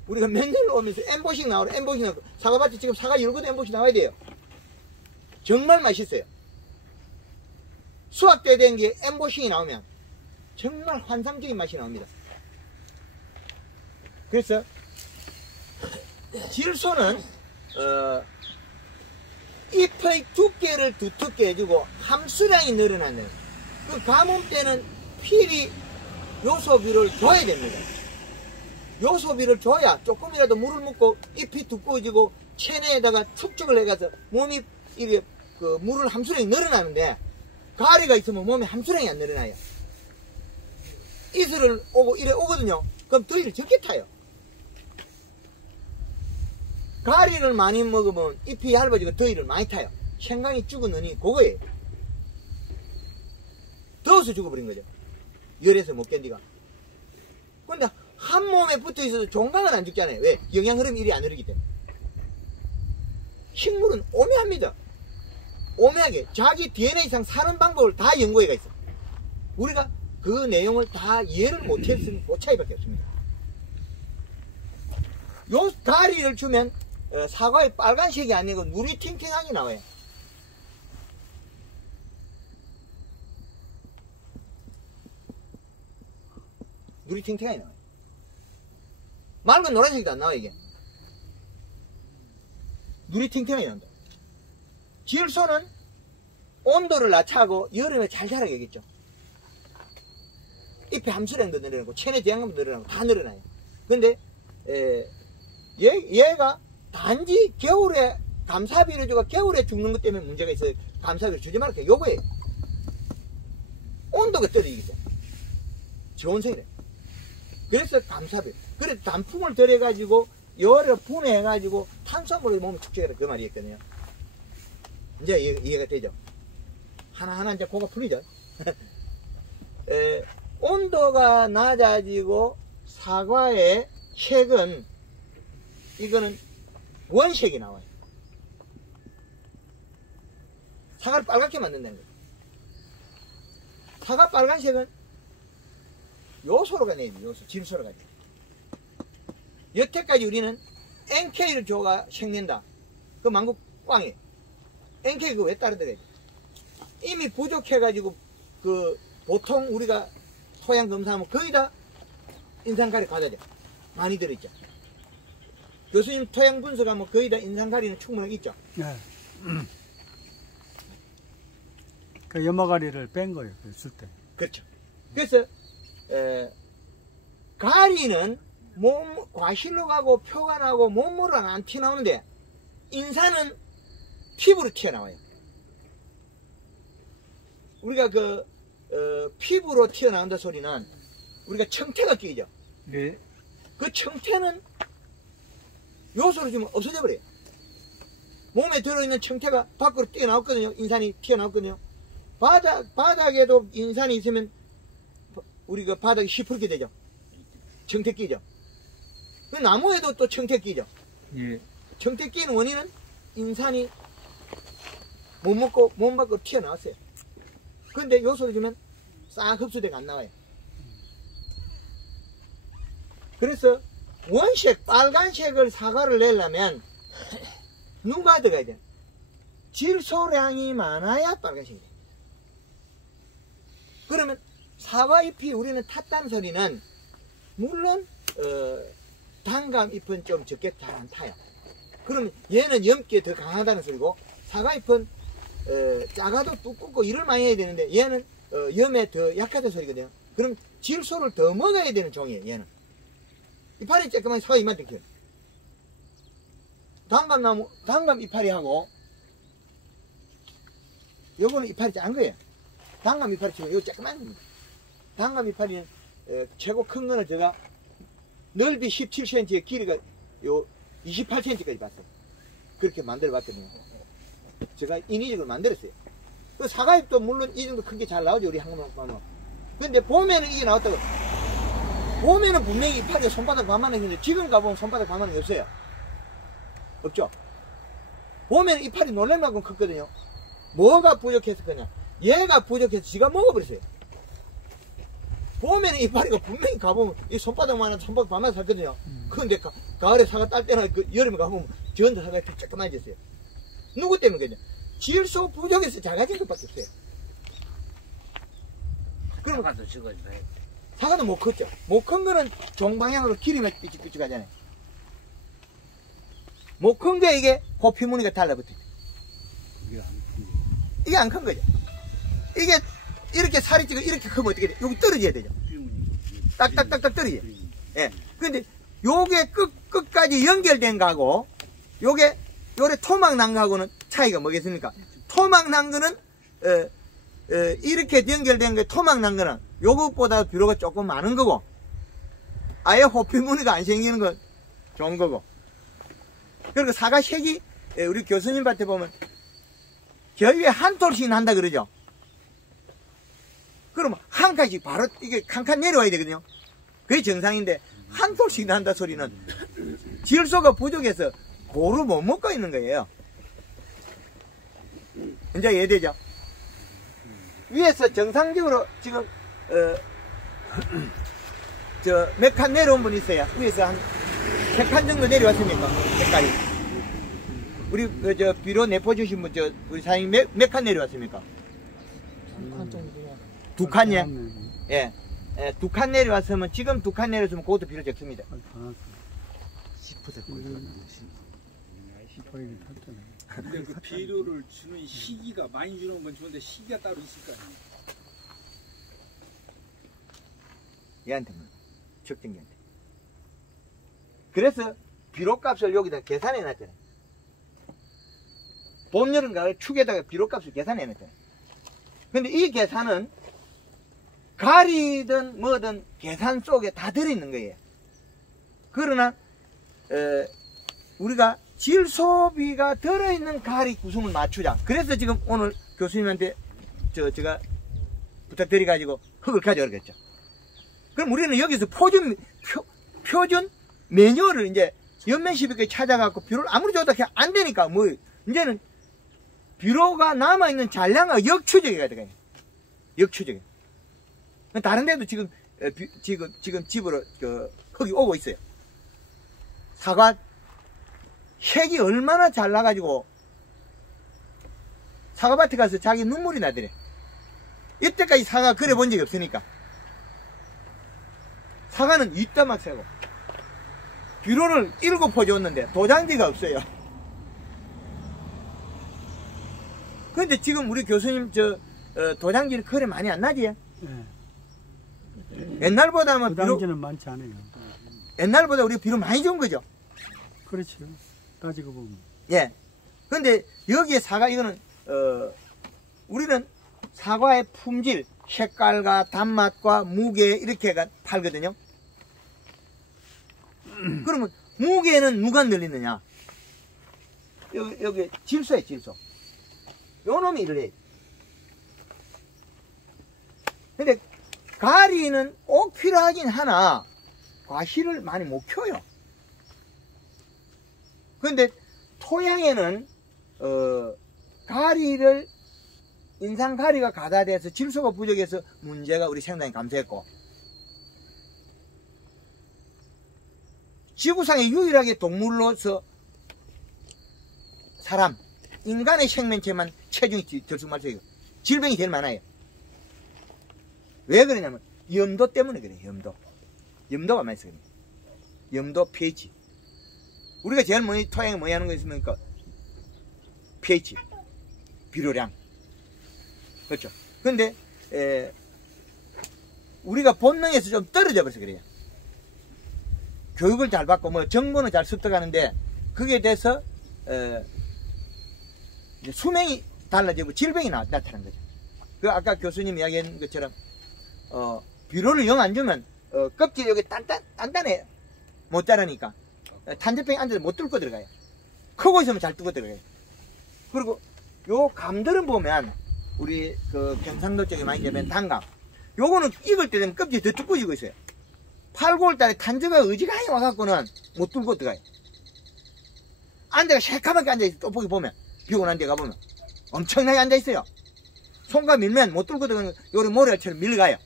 우리가 맨날 오면서 엠보싱 나오라, 엠보싱 나오고, 사과밭에 지금 사과 열고도 엠보싱 나와야 돼요. 정말 맛있어요. 수확 때 된 게 엠보싱이 나오면 정말 환상적인 맛이 나옵니다. 그래서 질소는 잎의 두께를 두텁게 해주고 함수량이 늘어나는 그 가뭄 때는 필히 요소비를 줘야 됩니다. 요소비를 줘야 조금이라도 물을 먹고 잎이 두꺼워지고 체내에다가 축적을 해가서 몸이 이게 그 물을 함수량이 늘어나는데 가리가 있으면 몸에 함수량이 안 늘어나요. 이슬을 오고 이래 오거든요. 그럼 더위를 적게 타요. 가리를 많이 먹으면 잎이 얇아지고 더위를 많이 타요. 생강이 죽은 원인이 그거예요. 더워서 죽어버린 거죠. 열에서 못 견디가. 근데 한 몸에 붙어 있어도 종강은 안 죽잖아요. 왜? 영양 흐름이 이리 안 흐르기 때문에. 식물은 오묘합니다. 오묘하게 자기 DNA상 사는 방법을 다 연구해가 있어. 우리가 그 내용을 다 이해를 못했으면 그 차이밖에 없습니다. 요 가리를 주면 사과의 빨간색이 아니고 물이 팅팅하게 나와요. 물이 팅팅하게 나와요. 맑은 노란색도 안 나와 이게. 물이 팅팅하게 나온다. 질소는 온도를 낮추고 여름에 잘 자라겠죠. 잎의 함수량도 늘어나고 체내 제한감도 늘어나고 다 늘어나요. 근데 얘가 단지 겨울에 감사비를 주고 겨울에 죽는 것 때문에 문제가 있어요. 감사비를 주지 말게. 요거예요. 온도가 떨어지기 때문에 좋은 생이래. 그래서 감사비. 그래서 단풍을 들여가지고 열을 분해해가지고 탄수화물을 몸에 축적해라 그 말이었거든요. 이제 이해가 되죠. 하나하나 이제 그거 풀리죠. 온도가 낮아지고 사과의 색은 이거는 원색이 나와요. 사과를 빨갛게 만든다는 거예요. 사과 빨간색은 요소로가 내야지. 요소, 질소로가 내야지. 여태까지 우리는 NK를 줘가 생긴다. 그 망고 꽝이에요. NK 그거 왜 따로 들어가야 돼? 이미 부족해가지고 그 보통 우리가 토양 검사하면 거의 다 인산가리 과자죠. 많이 들어있죠. 교수님 토양 분석하면 거의 다 인산가리는 충분하게 있죠. 네. 그 염화가리를 뺀 거예요. 줄 때. 그렇죠. 그래서 가리는 과실로 가고 표가 나고 몸으로 안 튀어나오는데 인산은 피부로 튀어나와요. 우리가 피부로 튀어나온다 소리는 우리가 청태가 끼죠. 네. 그 청태는 요소를 주면 없어져 버려요. 몸에 들어있는 청태가 밖으로 튀어나왔거든요. 인산이 튀어나왔거든요. 바닥에도 인산이 있으면 우리가 바닥이 시퍼렇게 되죠. 청태 끼죠. 그 나무에도 또 청태 끼죠. 예. 청태 끼는 원인은 인산이 못 먹고 몸 밖으로 튀어나왔어요. 그런데 요소를 주면 싹 흡수돼가 안 나와요. 그래서 원색 빨간색을 사과를 내려면 누가 들어가야 돼? 질소량이 많아야 빨간색이 돼. 그러면 사과잎이 우리는 탔다는 소리는 물론 단감잎은 좀 적게 잘 안 타요. 그러면 얘는 염기에 더 강하다는 소리고 사과잎은 작아도 두껍고 일을 많이 해야 되는데 얘는 염에 더 약하다는 소리거든요. 그럼 질소를 더 먹어야 되는 종이에요. 얘는 이파리 쬐끄만 사과 이만큼 키워요. 단감 이파리하고 요거는 이파리 작은 거예요. 단감 이파리 치면 요거 쬐끄만 겁니다. 단감 이파리는 최고 큰 거는 제가 넓이 17cm에 길이가 요 28cm까지 봤어요. 그렇게 만들어 봤거든요. 제가 인위적으로 만들었어요. 그 사과잎도 물론 이 정도 큰 게 잘 나오죠. 우리 한국만. 근데 봄에는 이게 나왔다고. 봄에는 분명히 이파리가 손바닥 반만한 게 있는데 지금 가보면 손바닥 반만한 게 없어요. 없죠? 봄에는 이파리 놀랄만큼 컸거든요. 뭐가 부족해서 그냥 얘가 부족해서 지가 먹어버렸어요. 봄에는 이파리가 분명히 가보면 이 손바닥만한 손바닥 반만 살거든요. 그런데 가을에 사과 딸 때나 여름에 가보면 전부 사과가 조그만해졌어요. 누구 때문에 그러냐? 질소 부족해서 작아진 것밖에 없어요. 사과도 적어져요. 사과도 못 컸죠. 못 큰 거는 종방향으로 기름에 삐죽삐죽하잖아요. 못 큰 게 이게 호피무늬가 달라붙어요. 이게 안 큰 거죠. 이게 이렇게 살이 찌고 이렇게 크면 어떻게 돼? 여기 떨어져야 되죠. 딱딱딱딱 떨어져요. 예. 근데 요게 끝까지 연결된 거하고 요게 요래 토막 난 거하고는 차이가 뭐겠습니까? 토막 난 거는 이렇게 연결된 게 토막 난 거는 요것보다 비료가 조금 많은 거고 아예 호피무늬가 안 생기는 건 좋은 거고. 그리고 사과 색이 우리 교수님한테 보면 겨우에 한 톨씩 난다 그러죠. 그러면 한 칸씩 바로 이게 칸칸 내려와야 되거든요. 그게 정상인데 한 톨씩 난다 소리는 질소가 부족해서 고루 못 먹고 있는 거예요. 이제 이해되죠? 위에서 정상적으로 지금 저 몇 칸 내려온 분 있어요. 위에서 한 3칸 정도 내려왔습니까? 색깔이. 우리 저 비료 내포 주신 분 저 우리 사장님 몇 칸 내려왔습니까? 2칸 정도. 2칸이요? 예. 2칸 내려왔으면 지금 2칸 내려왔으면 그것도 비료 적습니다. 10% 근데 그 비료를 주는 시기가 많이 주는 건 좋은데 시기가 따로 있을 거 아니에요. 얘한테만 적정기한테. 그래서 비료값을 여기다 계산해 놨잖아요. 봄, 여름, 가을 축에다가 비료값을 계산해 놨잖아요. 근데 이 계산은 가리든 뭐든 계산 속에 다 들어있는 거예요. 그러나 우리가 질소비가 들어있는 가리 구성을 맞추자. 그래서 지금 오늘 교수님한테 제가 부탁드려가지고 흙을 가져오겠죠. 그럼 우리는 여기서 표준 매뉴얼을 이제 연면시비까지 찾아갖고 비료를 아무리 줘도 안 되니까 뭐 이제는 비료가 남아있는 잔량과 역추적이가 돼요. 역추적. 다른 데도 지금 집으로 흙이 오고 있어요. 사과 색이 얼마나 잘 나가지고 사과밭에 가서 자기 눈물이 나더래. 이때까지 사과 그래 본 적이 없으니까. 사과는 이따막 세고 비료를 7포 줬는데 도장지가 없어요. 근데 지금 우리 교수님 도장지는 그래 많이 안 나지? 네. 옛날보다는 도장지는 많지 않아요. 옛날보다 우리 비료 많이 준 거죠. 그렇죠. 따지고 보면. 예. 근데 여기에 사과 이거는 우리는 사과의 품질, 색깔과 단맛과 무게 이렇게가 팔거든요. 그러면 무게는 누가 늘리느냐? 여기 질소에 질소. 요 놈이 일을 해. 근데 가리는 꼭 필요하긴 하나 과실을 많이 못 켜요. 근데 토양에는 가리를 인상 가리가 가다돼서 질소가 부족해서 문제가 우리 생산이 감소했고 지구상에 유일하게 동물로서 사람 인간의 생명체만 체중이 들쑥말쑥해요. 질병이 제일 많아요. 왜 그러냐면 염도 때문에 그래요. 염도가 많이 있어요. 염도 pH. 우리가 제일 많이 토양에 뭐야 하는 거 있습니까? pH, 비료량. 그렇죠. 근데 우리가 본능에서 좀 떨어져 버려서 그래요. 교육을 잘 받고 뭐 정보는 잘 습득하는데 그게 돼서 이제 수명이 달라지고 질병이 나타난 거죠. 그 아까 교수님 이야기한 것처럼 비료를 영 안 주면 껍질 여기 단단해 못 자라니까 탄저병이 앉아서 못 뚫고 들어가요. 크고 있으면 잘 뚫고 들어가요. 그리고 요 감들은 보면 우리 그 경상도 쪽에 많이 재배한 단감 요거는 익을 때 되면 껍질이 더 두꺼워지고 있어요. 8, 9월 달에 탄저가 어지간히 와갖고는 못 뚫고 들어가요. 앉아가 새까맣게 앉아있어. 떡볶이 보면 비 오고 난 데 가보면 엄청나게 앉아있어요. 손가 밀면 못 뚫고 들어가는 요런 모래처럼 밀려가요.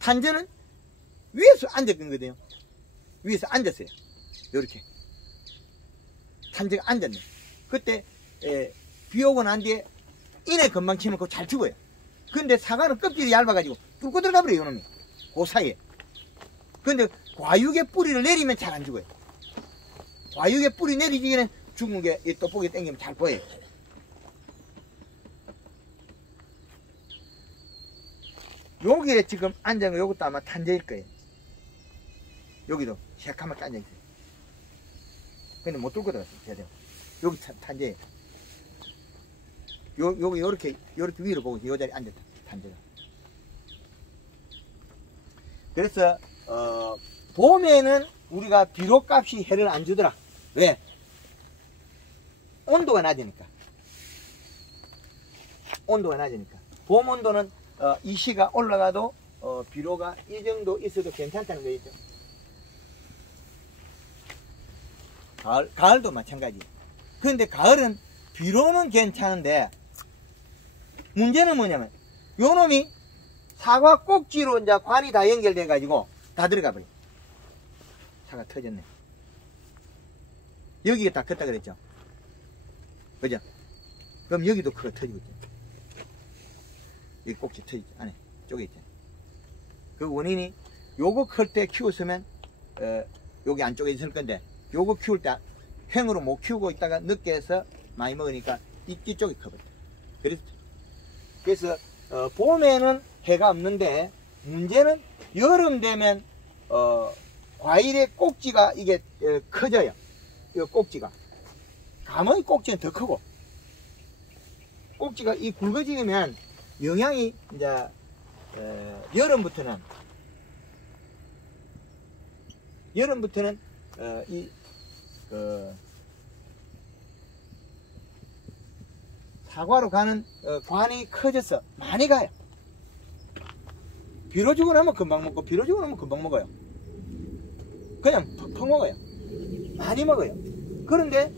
탄저는 위에서 앉았거든요. 위에서 앉았어요. 요렇게 탄저가 앉았네. 그때 비 오고 난 뒤에 인에 금방 치면 그거 잘 죽어요. 근데 사과는 껍질이 얇아가지고 뚫고 들어가 버려요. 요놈이 그 사이에. 근데 과육의 뿌리를 내리면 잘 안 죽어요. 과육의 뿌리 내리기 전에 죽은 게 이 떡볶이 당기면 잘 보여요. 여기에 지금 앉아있는 거 이것도 아마 탄저일 거예요. 여기도 새카맣게 앉아있어요. 근데 못 뚫고 들어갔어요. 제대로. 여기 탄저예요. 여기 요렇게 위로 보고 요 자리에 앉았다. 탄저가. 그래서 봄에는 우리가 비료값이 해를 안 주더라. 왜? 온도가 낮으니까. 온도가 낮으니까. 봄 온도는 이시가 올라가도 비료가 이 정도 있어도 괜찮다는 거겠죠. 가을도 마찬가지. 그런데 가을은 비료는 괜찮은데 문제는 뭐냐면 요 놈이 사과 꼭지로 이제 관이 다 연결돼 가지고 다 들어가 버려. 사과 터졌네. 여기가 다 컸다 그랬죠. 그죠? 그럼 여기도 크게 터지고 있죠. 여기 꼭지 터지죠. 안에 쪽에 있죠. 그 원인이 요거 클 때 키웠으면 여기 안쪽에 있을 건데 요거 키울 때 횡으로 못 키우고 있다가 늦게 해서 많이 먹으니까 이쪽이 커버려. 그래서 봄에는 해가 없는데 문제는 여름 되면 과일의 꼭지가 이게 커져요. 이 꼭지가. 감의 꼭지는 더 크고 꼭지가 이 굵어지면 영양이 이제 여름부터는 사과로 가는 관이 커져서 많이 가요. 비료 주고 나면 금방 먹고 비료 주고 나면 금방 먹어요. 그냥 퍽퍽 먹어요. 많이 먹어요. 그런데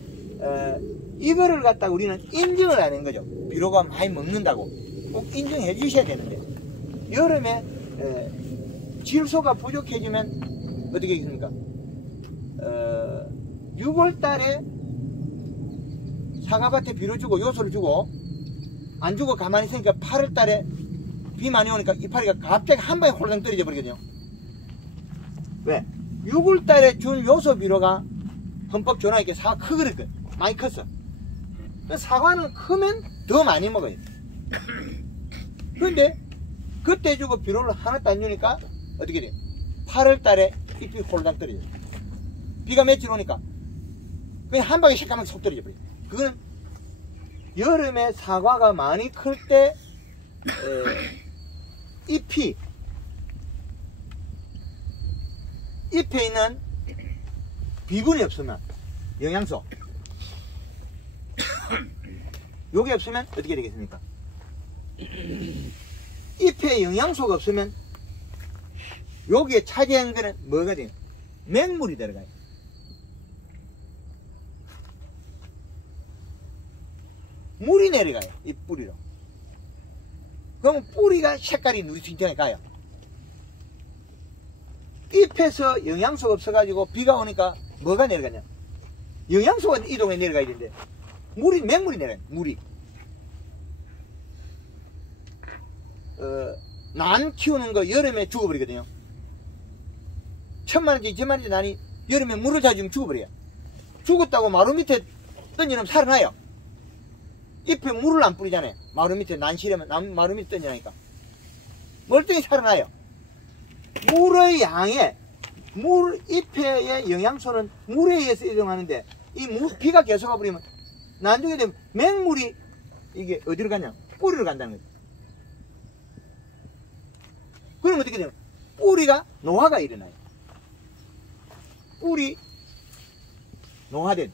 이거를 갖다가 우리는 인증을 안 한 거죠. 비료가 많이 먹는다고 꼭 인정해 주셔야 되는데 여름에 질소가 부족해지면 어떻게 되겠습니까? 6월 달에 사과밭에 비료 주고 요소를 주고 안 주고 가만히 있으니까 8월 달에 비 많이 오니까 이파리가 갑자기 한 방에 홀랑 떨어져 버리거든요. 왜? 6월 달에 준 요소 비료가 흠뻑 줘놔니까 사과 크거든. 많이 컸어. 사과는 크면 더 많이 먹어요. 그런데 그때 주고 비료를 하나도 안 주니까 어떻게 돼? 8월 달에 잎이 홀랑 떨어져. 비가 며칠 오니까 그냥 한 방에 새까맣게 속 떨어져 버려. 그거는 여름에 사과가 많이 클 때 잎에 있는 비분이 없으면 영양소 요게 없으면 어떻게 되겠습니까? 잎에 영양소가 없으면 여기에 차지하는 거는 뭐가 돼요? 맹물이 들어가요. 물이 내려가요. 이 뿌리로. 그럼 뿌리가 색깔이 누리진장에 가요. 잎에서 영양소가 없어가지고 비가 오니까 뭐가 내려가냐? 영양소가 이동해 내려가야 되는데 맹물이 내려가요. 물이. 난 키우는 거 여름에 죽어버리거든요. 1000만원짜리 2000만원짜리 난이 여름에 물을 다 주면 죽어버려요. 죽었다고 마루 밑에 던지면 살아나요. 잎에 물을 안 뿌리잖아요. 마루 밑에 난실에만 마루 밑에 던지니까 멀쩡히 살아나요. 물의 양에 잎의 영양소는 물에 의해서 이동하는데 비가 계속 와버리면 나중에 되면 맹물이 이게 어디로 가냐? 뿌리로 간다는 거죠. 그럼 어떻게 되냐? 뿌리가 노화가 일어나요. 뿌리 노화된.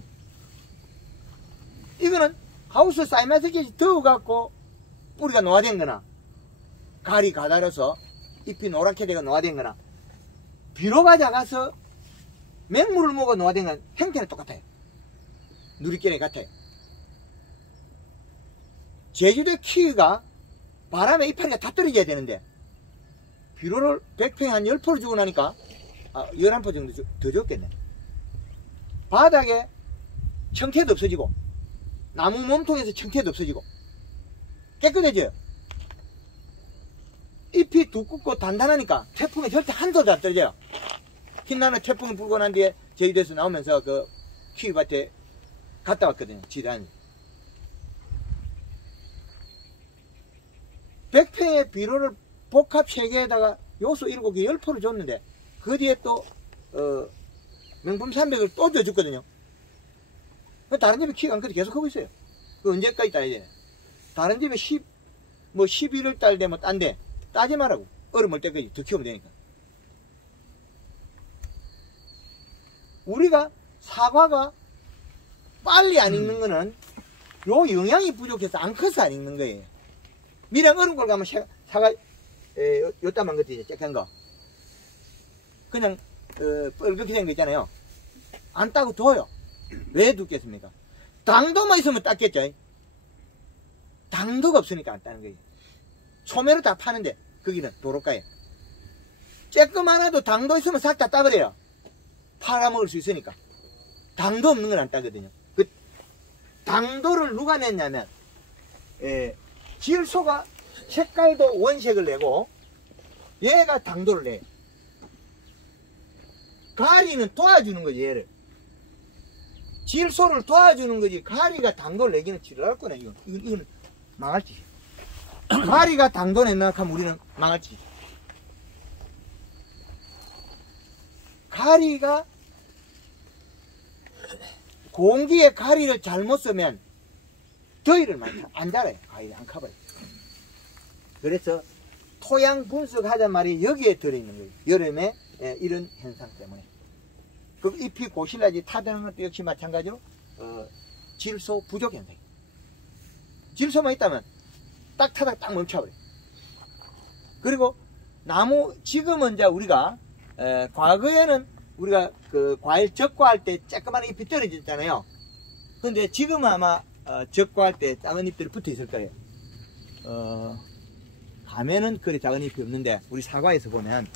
이거는 하우스 사이마스켓이 더워갖고 뿌리가 노화된 거나 가리 가달아서 잎이 노랗게 되고 노화된 거나 비료가 작아서 맹물을 먹어 노화된 건 형태는 똑같아요. 누리끼리 같아요. 제주도 키위가 바람에 이파리가 다 떨어져야 되는데 비료를 100평에 한 10포를 주고 나니까 11포 정도 더 줬겠네. 바닥에 청태도 없어지고 나무 몸통에서 청태도 없어지고 깨끗해져요. 잎이 두껍고 단단하니까 태풍에 절대 한 소리도 안 떨어져요. 흰나는 태풍이 불고 난 뒤에 제주도에서 나오면서 그 키위밭에 갔다 왔거든요. 지단이. 100평의 비료를 복합 3개에다가 요소 7개 10%를 줬는데 그 뒤에 또 명품 300을 또 줘줬거든요. 다른 집에 키가 안 커도 계속 하고 있어요. 그 언제까지 따야 돼? 다른 집에 11월 달 되면 딴데 따지 말라고. 얼음 올 때까지 더 키우면 되니까. 우리가 사과가 빨리 안 익는 거는 요 영양이 부족해서 안 커서 안 익는 거예요. 미량 얼음골 가면 사과 요따만 것도 쬐깐 거 그냥 뻘겋게 된 거 있잖아요. 안 따고 둬요. 왜 두겠습니까? 당도만 있으면 땄겠죠. 당도가 없으니까 안 따는 거예요. 소매로 다 파는데 거기는 도로가에 쬐끔 하나도 당도 있으면 싹 다 따버려요. 팔아먹을 수 있으니까. 당도 없는 건 안 따거든요. 그 당도를 누가 냈냐면 질소가 색깔도 원색을 내고 얘가 당도를 내. 가리는 도와주는 거지. 얘를 질소를 도와주는 거지. 가리가 당도를 내기는 지랄할 거네. 이건 망할 짓이야. 가리가 당도 낸다 하면 우리는 망할 짓이야. 가리가 공기에 가리를 잘못 쓰면 더위를 많이 안 자라요. 가리를 안 커버려요. 그래서 토양 분석하잔 말이 여기에 들어있는 거예요. 여름에 이런 현상 때문에. 그 잎이 고실라지 타다는 것도 역시 마찬가지로 질소 부족 현상이에요. 질소만 있다면 딱 타다가 딱 멈춰버려요. 그리고 나무 지금은 이제 우리가 과거에는 우리가 그 과일 적과할 때 조그마한 잎이 떨어졌잖아요. 근데 지금은 아마 적과할 때 작은 잎들이 붙어 있을 거예요. 감에는 그리 작은 잎이 없는데 우리 사과에서 보면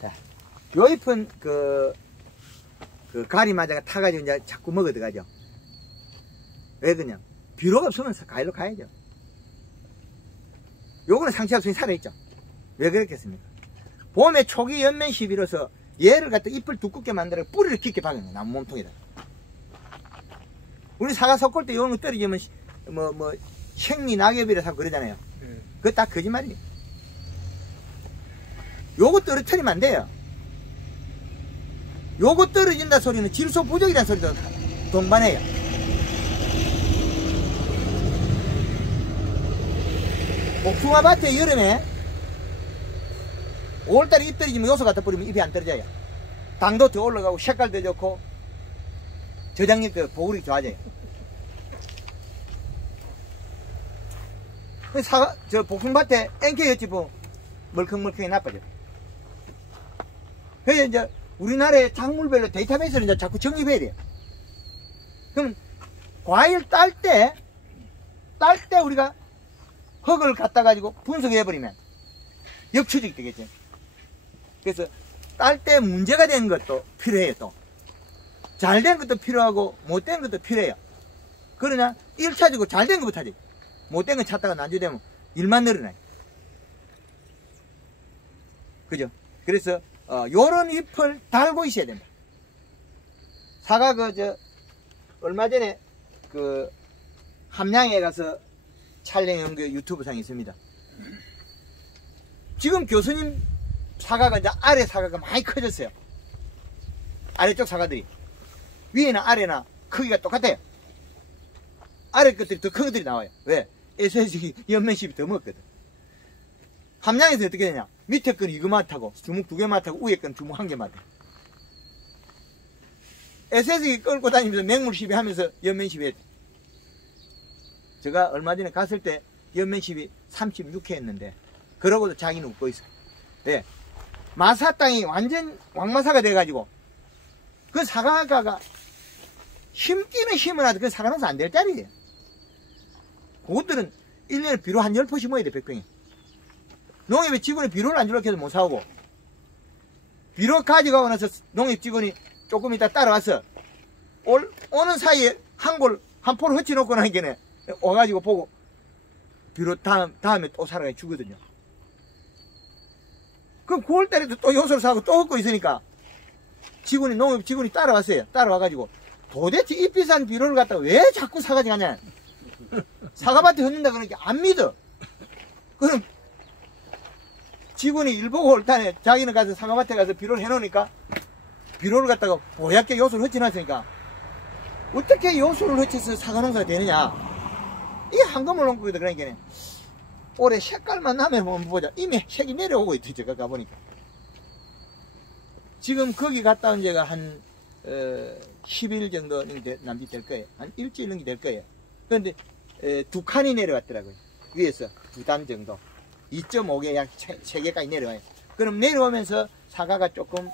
자, 요 잎은 그 가리마자가 타가지고 이제 자꾸 먹어 들어가죠. 왜 그냥 비료가 없으면 과일로 가야죠. 요거는 상체 없으니 살아있죠. 왜 그렇겠습니까? 봄에 초기 연면 시비로서 얘를 갖다 잎을 두껍게 만들어 뿌리를 깊게 박은 거예요. 나무 몸통에다. 우리 사과 섞을 때 이런 거 떨어지면 생리 낙엽이라 하고 그러잖아요. 그거 다 거짓말이에요. 요거 떨어뜨리면 안 돼요. 요거 떨어진다 소리는 질소 부족이라는 소리도 동반해요. 복숭아 밭에 여름에 5월달에 잎 떨어지면 요소 갖다 뿌리면 잎이 안 떨어져요. 당도 더 올라가고 색깔도 좋고 저장력도 보울이 좋아져요. 저 복숭아밭에 앵케였지 뭐 멀컹멀컹이 나빠져. 그래서 이제 우리나라의 작물별로 데이터베이스를 이제 자꾸 정립해야 돼요. 그럼 과일 딸 때 우리가 흙을 갖다 가지고 분석해버리면 역추적이 되겠죠. 그래서 딸 때 문제가 된 것도 필요해요. 또 잘 된 것도 필요하고 못된 것도 필요해요. 그러나 1차적으로 잘 된 것부터 하지. 못된 거 찾다가 난주되면 일만 늘어나요. 그죠? 그래서 요런 잎을 달고 있어야 된다. 사과 얼마 전에 함양에 가서 촬영한 그 유튜브상에 있습니다. 지금 교수님 사과가 이제 아래 사과가 많이 커졌어요. 아래쪽 사과들이 위에나 아래나 크기가 똑같아요. 아래 것들이 더 큰 것들이 나와요. 왜? SSG 연면십이 더 먹거든. 함양에서 어떻게 되냐? 밑에 건 이거만 타고 주먹 2개만 타고 위에 건 주먹 1개만 타고 SSG 끌고 다니면서 맹물 시비 하면서 연면 시비 제가 얼마 전에 갔을 때 연면 시비 36회 했는데 그러고도 자기는 웃고 있어. 왜? 마사 땅이 완전 왕마사가 돼가지고 그 사과가 힘기는 힘을 하도 그 사과는 안 될 자리예요. 그것들은 1년에 비료 한 10포 심어야 돼. 100평에. 농협에 직원이 비료를 안 주려고 해서 못 사오고 비료 가져가고 나서 농협 직원이 조금 이따 따라와서 오는 사이에 한 포를 흩어놓고 나니까 와가지고 보고 비료 다음에 또 사러 주거든요. 그럼 9월달에도 또 요소를 사고 또 얻고 있으니까 농협 직원이 따라왔어요. 따라와가지고 도대체 이 비싼 비료를 갖다가 왜 자꾸 사가지고 가냐. 사과밭에 흩는다 그러니까 안 믿어. 그럼 직원이 일보고 옳다네. 자기는 가서 사과밭에 가서 비료를 해놓으니까 비료를 갖다가 보얗게 요소를 흩어놨으니까 어떻게 요소를 흩어서 사과농사가 되느냐. 이게 한금을 놓은 거거든. 그러니까 올해 색깔만 나면 한번 보자. 이미 색이 내려오고 있죠. 제가 가보니까. 지금 거기 갔다 온 지가 한 10일 정도 남짓 될 거예요. 한 일주일 넘게 될 거예요. 그런데 2칸이 내려왔더라고요. 위에서 2단 정도. 2.5개 약 3개까지 내려와요. 그럼 내려오면서 사과가 조금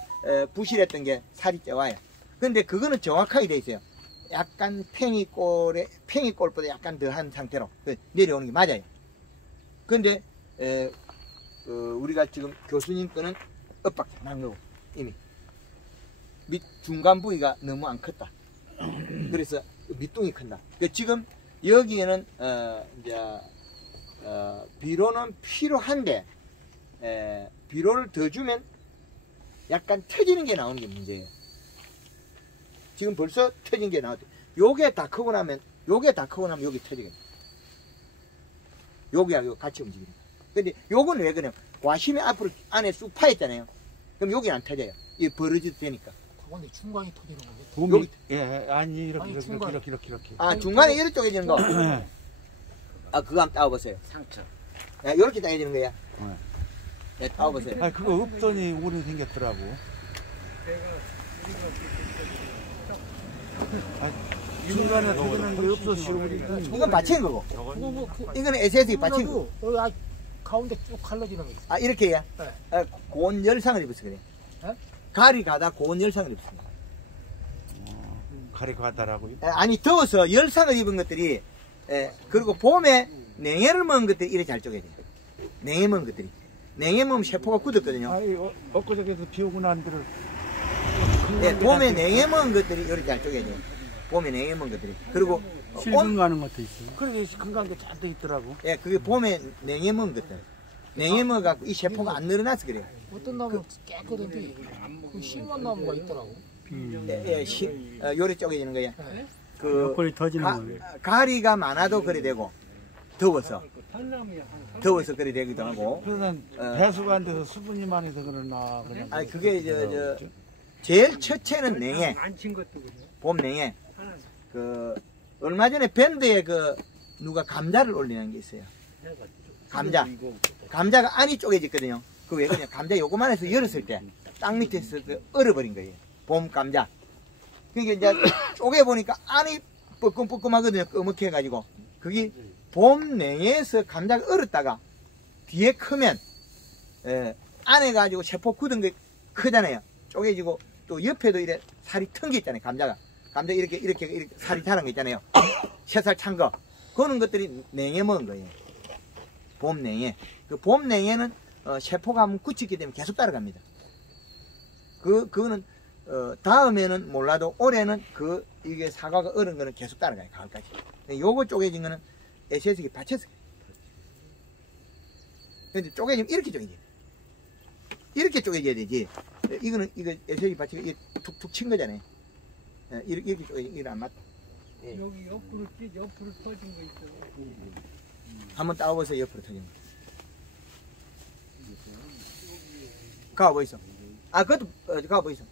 부실했던 게 살이 쪄와요. 근데 그거는 정확하게 돼 있어요. 약간 팽이꼴보다 약간 더한 상태로 내려오는 게 맞아요. 근데 우리가 지금 교수님 거는 엇박자 난 거고 이미 밑 중간 부위가 너무 안 컸다. 그래서 밑둥이 큰다. 지금 여기에는 비료는 필요한데 비료를 더 주면 약간 터지는 게 나오는 게 문제예요. 지금 벌써 터진 게 나왔대. 요게 다 크고 나면 여기 터지겠네. 여기하고 같이 움직이는 거예요. 근데 요건 왜 그래요? 와심이 앞으로 안에 쑥 파였잖아요. 그럼 여기 안 터져요. 이 벌어져도 되니까. 근데 중간이 터지는 거예요? 봄이 예 아니 이렇게 아 중간에 이렇게 쪼개지는 거. 아 그거 한번 따와보세요. 상처. 야 이렇게 따개지는 거야. 네, 따와보세요. 아 그거 없더니 오래 생겼더라고. 중간에 터지는 게 없었어요. 이건 받친 거고. 이거는 SS기 받친 거. 여기 가운데 쭉 갈라지는 거 있어요. 아 이렇게야. 네. 고온 열상을 입어서 그래. 네? 가리 가다 고온 열상을 입었습니다. 가리 가다라고요? 아니 더워서 열상을 입은 것들이 그리고 봄에 냉해를 먹은 것들이 이래 잘 쪼개져요. 냉해 먹은 것들이. 냉해 먹으면 세포가 굳었거든요. 아니 엊그저께도 비 오고 난 데를 봄에 냉해 먹은 것들이 이래 잘 쪼개져요. 봄에 냉해 먹은 것들이. 그리고 실금 가는 것도 있어요. 그래 건강한 게 잔뜩 있더라고. 예, 그게 봄에 냉해 먹은 것들. 냉해 먹어갖고 이 세포가 안 늘어나서 그래요. 어떤 나무는 깨끗한데 그 심한 나무가 있더라고. 요래 쪼개지는 거야. 네. 옆구리 터지는 거예요. 가리가 많아도 그래 되고 더워서 그래 되기도 하고. 그래서 난 배수가 안 돼서 수분이 많이 서 그러나 그냥. 아니 그게 제일 첫째는 냉해. 안친 것도 그래. 봄 냉해. 얼마 전에 밴드에 누가 감자를 올리는 게 있어요. 감자가 안이 쪼개졌거든요. 그 왜 그냥 감자 요거만 해서 열었을 때 땅 밑에서 얼어버린 거예요. 봄 감자. 그러니까 이제 쪼개보니까 안이 뻐끔뻐끔하거든요. 꺼멓게 해가지고. 그게 봄 냉해에서 감자가 얼었다가 뒤에 크면 안에 가지고 세포 굳은 게 크잖아요. 쪼개지고 또 옆에도 이래 살이 튼 게 있잖아요. 감자 이렇게 살이 자란 거 있잖아요. 새살 찬 거. 그런 것들이 냉해 먹은 거예요. 봄 냉해. 그 봄 냉해는 세포가 한번 굳히기 때문에 계속 따라갑니다. 그거는 다음에는 몰라도 올해는 이게 사과가 얼은 거는 계속 따라가요. 가을까지. 요거 쪼개진 거는 SS기 받쳐서. 근데 쪼개지면 이렇게 쪼개져야 돼. 이렇게 쪼개져야 되지. 이거 SS기 받치고 툭툭 친 거잖아요. 이렇게 쪼개지면 이거 안 맞다. 여기 옆으로 터진 거 있어. 한번 따와보세요. 옆으로 터진 거. 가보이소. 아, 그것도 가보이소.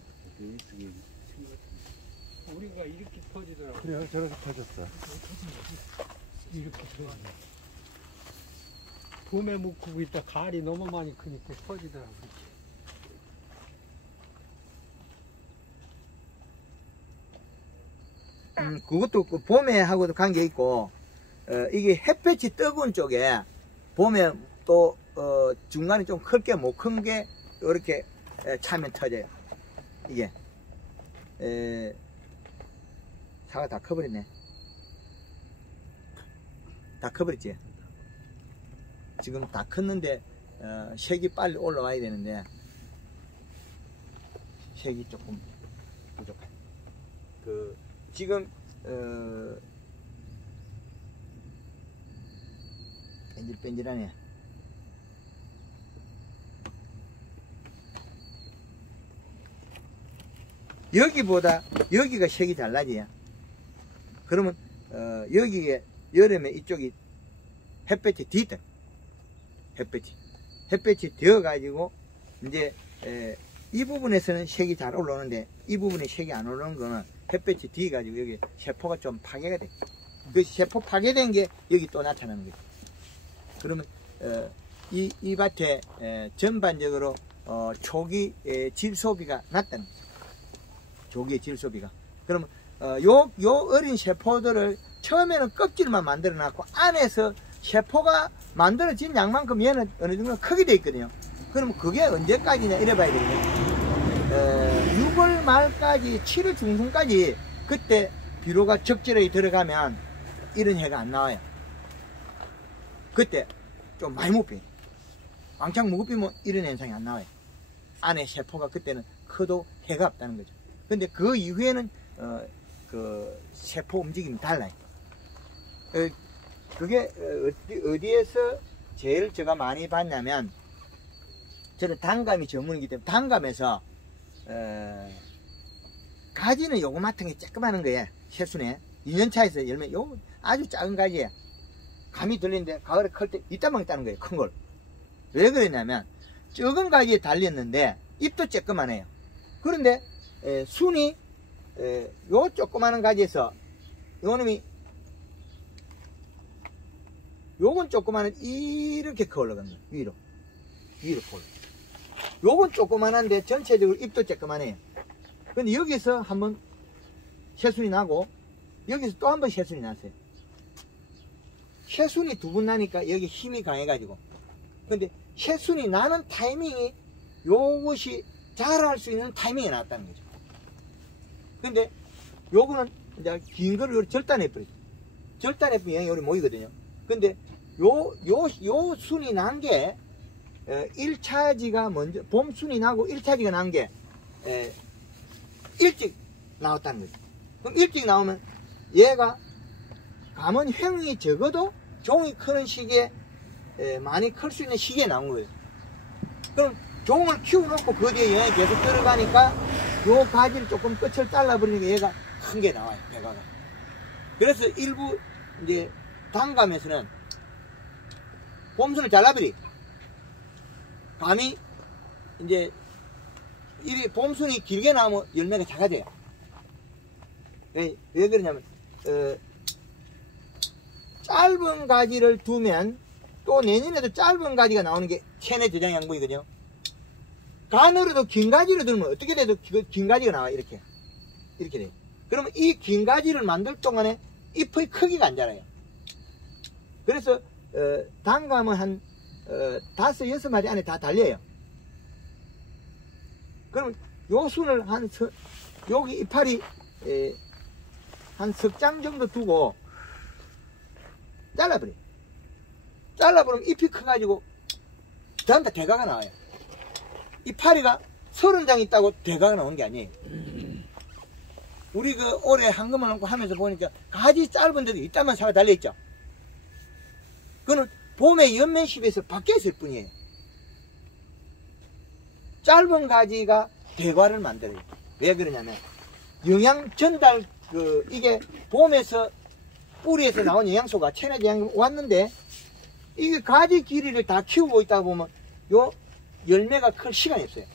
우리가 이렇게 터지더라고. 그래요 저렇게 터졌어. 이렇게 터지네. 봄에 묵고 있다 가을이 너무 많이 크니까 터지더라고. 그것도 봄에 하고도 관계 있고, 이게 햇볕이 뜨거운 쪽에 봄에 또 중간에 좀 클 게 못 큰 게 이렇게 차면 터져요. 이게 사과 다 커버렸네. 다 커버렸지. 지금 다 컸는데 색이 빨리 올라와야 되는데 색이 조금 부족한. 지금 뺀질뺀질하네. 여기보다 여기가 색이 달라져요. 그러면 여기에 여름에 이쪽이 햇볕이 뒤뜰 햇볕이 되어 가지고 이제 이 부분에서는 색이 잘 올라오는데 이 부분에 색이 안 올라오는 거는 햇볕이 뒤 가지고 여기 세포가 좀 파괴가 돼. 그 세포 파괴된 게 여기 또 나타나는 거죠. 그러면 이 밭에 전반적으로 초기 질소비가 낮다는 거죠. 조기의 질소비가. 그러면 요 어린 세포들을 처음에는 껍질만 만들어 놨고 안에서 세포가 만들어진 양만큼 얘는 어느 정도 크게 돼 있거든요. 그러면 그게 언제까지냐 이래 봐야 되거든요. 6월 말까지 7월 중순까지 그때 비료가 적절하게 들어가면 이런 해가 안 나와요. 그때 좀 많이 못 피. 왕창 못 피면 이런 현상이 안 나와요. 안에 세포가 그때는 커도 해가 없다는 거죠. 근데 그 이후에는 그 세포 움직임이 달라요. 그게 어디에서 제일 제가 많이 봤냐면 저는 단감이 전문이기 때문에 단감에서 가지는 요거마한 게 조그마한 거예요. 새순에 2년차에서 열매 요 아주 작은 가지예요. 감이 들리는데 가을에 클 때 이따만 있다는 거예요. 큰 걸. 왜 그러냐면 적은 가지에 달렸는데 잎도 조그만해요. 그런데 순이 요 조그마한 가지에서 요놈이 요건 조그마한 이렇게 커 올라가는 거예요. 위로 커 올라가요. 요건 조그만한데 전체적으로 잎도 조그만해요. 근데 여기서 한번 새순이 나고 여기서 또 한번 새순이 났어요. 새순이 두 번 나니까 여기 힘이 강해가지고. 근데 새순이 나는 타이밍이 요것이 자랄 수 있는 타이밍에 나왔다는 거죠. 근데 요거는 이제 긴 거를 절단해버리죠. 절단해버리면 여기 모이거든요. 근데 요 순이 난 게 1차지가 먼저 봄순이 나고 1차지가 난 게 일찍 나왔다는 거죠. 그럼 일찍 나오면 얘가 감은 횡이 적어도 종이 크는 시기에 많이 클 수 있는 시기에 나온 거예요. 그럼 종을 키워놓고 그 뒤에 영양이 계속 들어가니까 요 가지를 조금 끝을 잘라버리니까 얘가 큰 게 나와요. 배가가. 그래서 일부 이제 단감에서는 봄순을 잘라버리 감이 이제 이 봄순이 길게 나오면 열매가 작아져요. 왜 그러냐면 짧은 가지를 두면 또 내년에도 짧은 가지가 나오는 게 체내 저장 양분이거든요. 가늘어도 긴 가지를 두면 어떻게 돼도 긴 가지가 나와. 이렇게 돼요. 그러면 이 긴 가지를 만들 동안에 잎의 크기가 안 자라요. 그래서 단감은 한 5, 6마디 안에 다 달려요. 그러면 요 순을 여기 이파리 한 석 장 정도 두고 잘라버려요. 잘라버리면 잎이 커가지고 전부 다 대가가 나와요. 이파리가 30장 있다고 대가가 나오는 게 아니에요. 우리 그 올해 한금을 놓고 하면서 보니까 가지 짧은 데도 이따만 사가 달려있죠. 그거는 봄에 연면십에서 밖에 있을 뿐이에요. 짧은 가지가 대과를 만들어요. 왜 그러냐면 영양 전달 이게 봄에서 뿌리에서 나온 영양소가 체내 영양이 왔는데 이게 가지 길이를 다 키우고 있다 보면 요 열매가 클 시간이 없어요.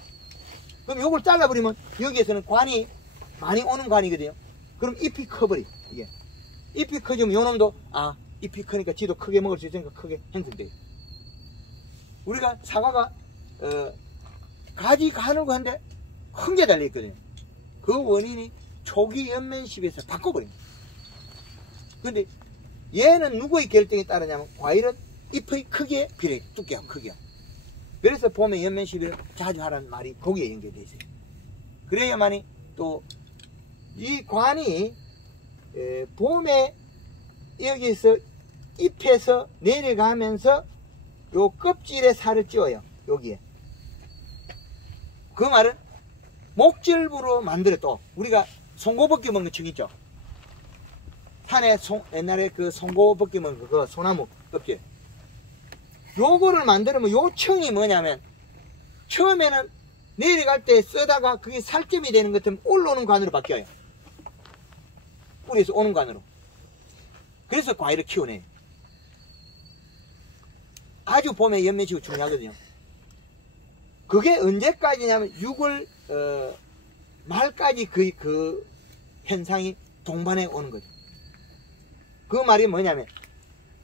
그럼 요걸 잘라버리면 여기에서는 관이 많이 오는 관이거든요. 그럼 잎이 커버려. 이게 잎이 커지면 요 놈도 잎이 크니까 지도 크게 먹을 수 있으니까 크게 형성돼요. 우리가 사과가 가지 가늘고 한데 큰 게 달려있거든요. 그 원인이 초기 연면십에서 바꿔버립니다. 근데 얘는 누구의 결정에 따르냐면 과일은 잎의 크기에 비례해. 두께하고 크기하고. 그래서 봄에 연면십을 자주 하라는 말이 거기에 연결되어 있어요. 그래야만이 또 이 관이 봄에 여기서 잎에서 내려가면서 요 껍질에 살을 찌워요. 여기에. 그 말은 목질부로 만들어 또 우리가 송고벗기 먹는 층 있죠. 산에 옛날에 그 송고벗기 먹는 그 소나무 껍질. 요거를 만들면 요 층이 뭐냐면 처음에는 내려갈 때 쓰다가 그게 살점이 되는 것 같으면 올라오는 관으로 바뀌어요. 뿌리에서 오는 관으로. 그래서 과일을 키워내요. 아주 봄에 연면식이 중요하거든요. 그게 언제까지냐면 6월 말까지 그 현상이 동반해 오는 거죠. 그 말이 뭐냐면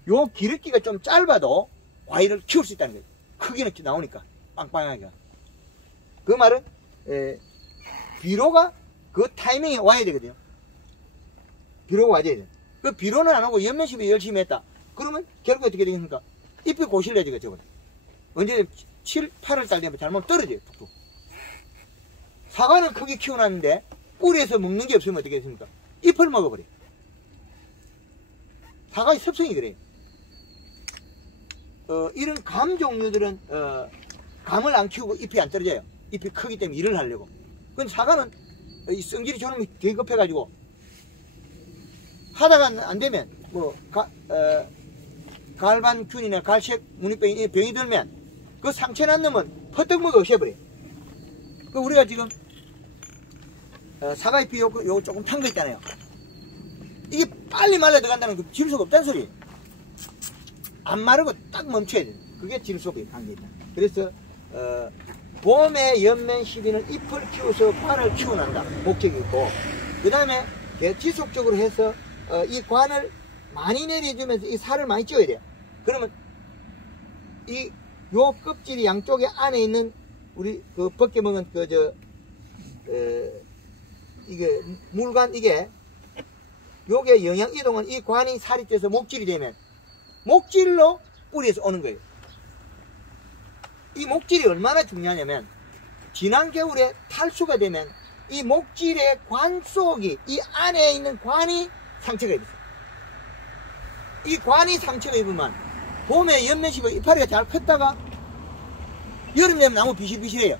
요 기름기가 좀 짧아도 과일을 키울 수 있다는 거예요. 크기는 나오니까 빵빵하게. 그 말은 비료가 그 타이밍에 와야 되거든요. 비료가 와야 돼요. 그 비료는 안 오고 연면식이 열심히 했다. 그러면 결국 어떻게 되겠습니까? 잎이 고실해지겠죠. 언제 7, 8월 되면 잘못 떨어져요. 툭툭. 사과는 크게 키워놨는데 뿌리에서 먹는 게 없으면 어떻게 됐습니까? 잎을 먹어버려요. 사과의 습성이 그래요. 이런 감 종류들은 감을 안 키우고 잎이 안 떨어져요. 잎이 크기 때문에 일을 하려고. 근데 사과는 이 성질이 저놈이 되게 급해가지고 하다가 안 되면 뭐 갈반균이나 갈색 무늬병이 병이 들면 그 상처 난 놈은 퍼뜩 먹어 없애버려요. 그 우리가 지금 사과잎이 요거 조금 탄 거 있잖아요. 이게 빨리 말라 들어간다는 그 질소가 없다는 소리예요. 안 마르고 딱 멈춰야 돼요. 그게 질소의 관계이다. 그래서 봄에 연면 시기는 잎을 키워서 관을 키워난다. 목적이 있고, 그 다음에 지속적으로 해서 이 관을 많이 내려주면서 이 살을 많이 찌워야 돼요. 그러면 요 껍질이 양쪽에 안에 있는 우리 그 벗겨 먹은 이게 물관 요게 영양 이동은 이 관이 살이 쪄서 목질이 되면 목질로 뿌리에서 오는 거예요. 이 목질이 얼마나 중요하냐면 지난 겨울에 탈수가 되면 이 목질의 관 속이 이 안에 있는 관이 상처가 입었어요. 이 관이 상처가 입으면 봄에 연면식으로 이파리가 잘 컸다가 여름 되면 나무 비실비실해요.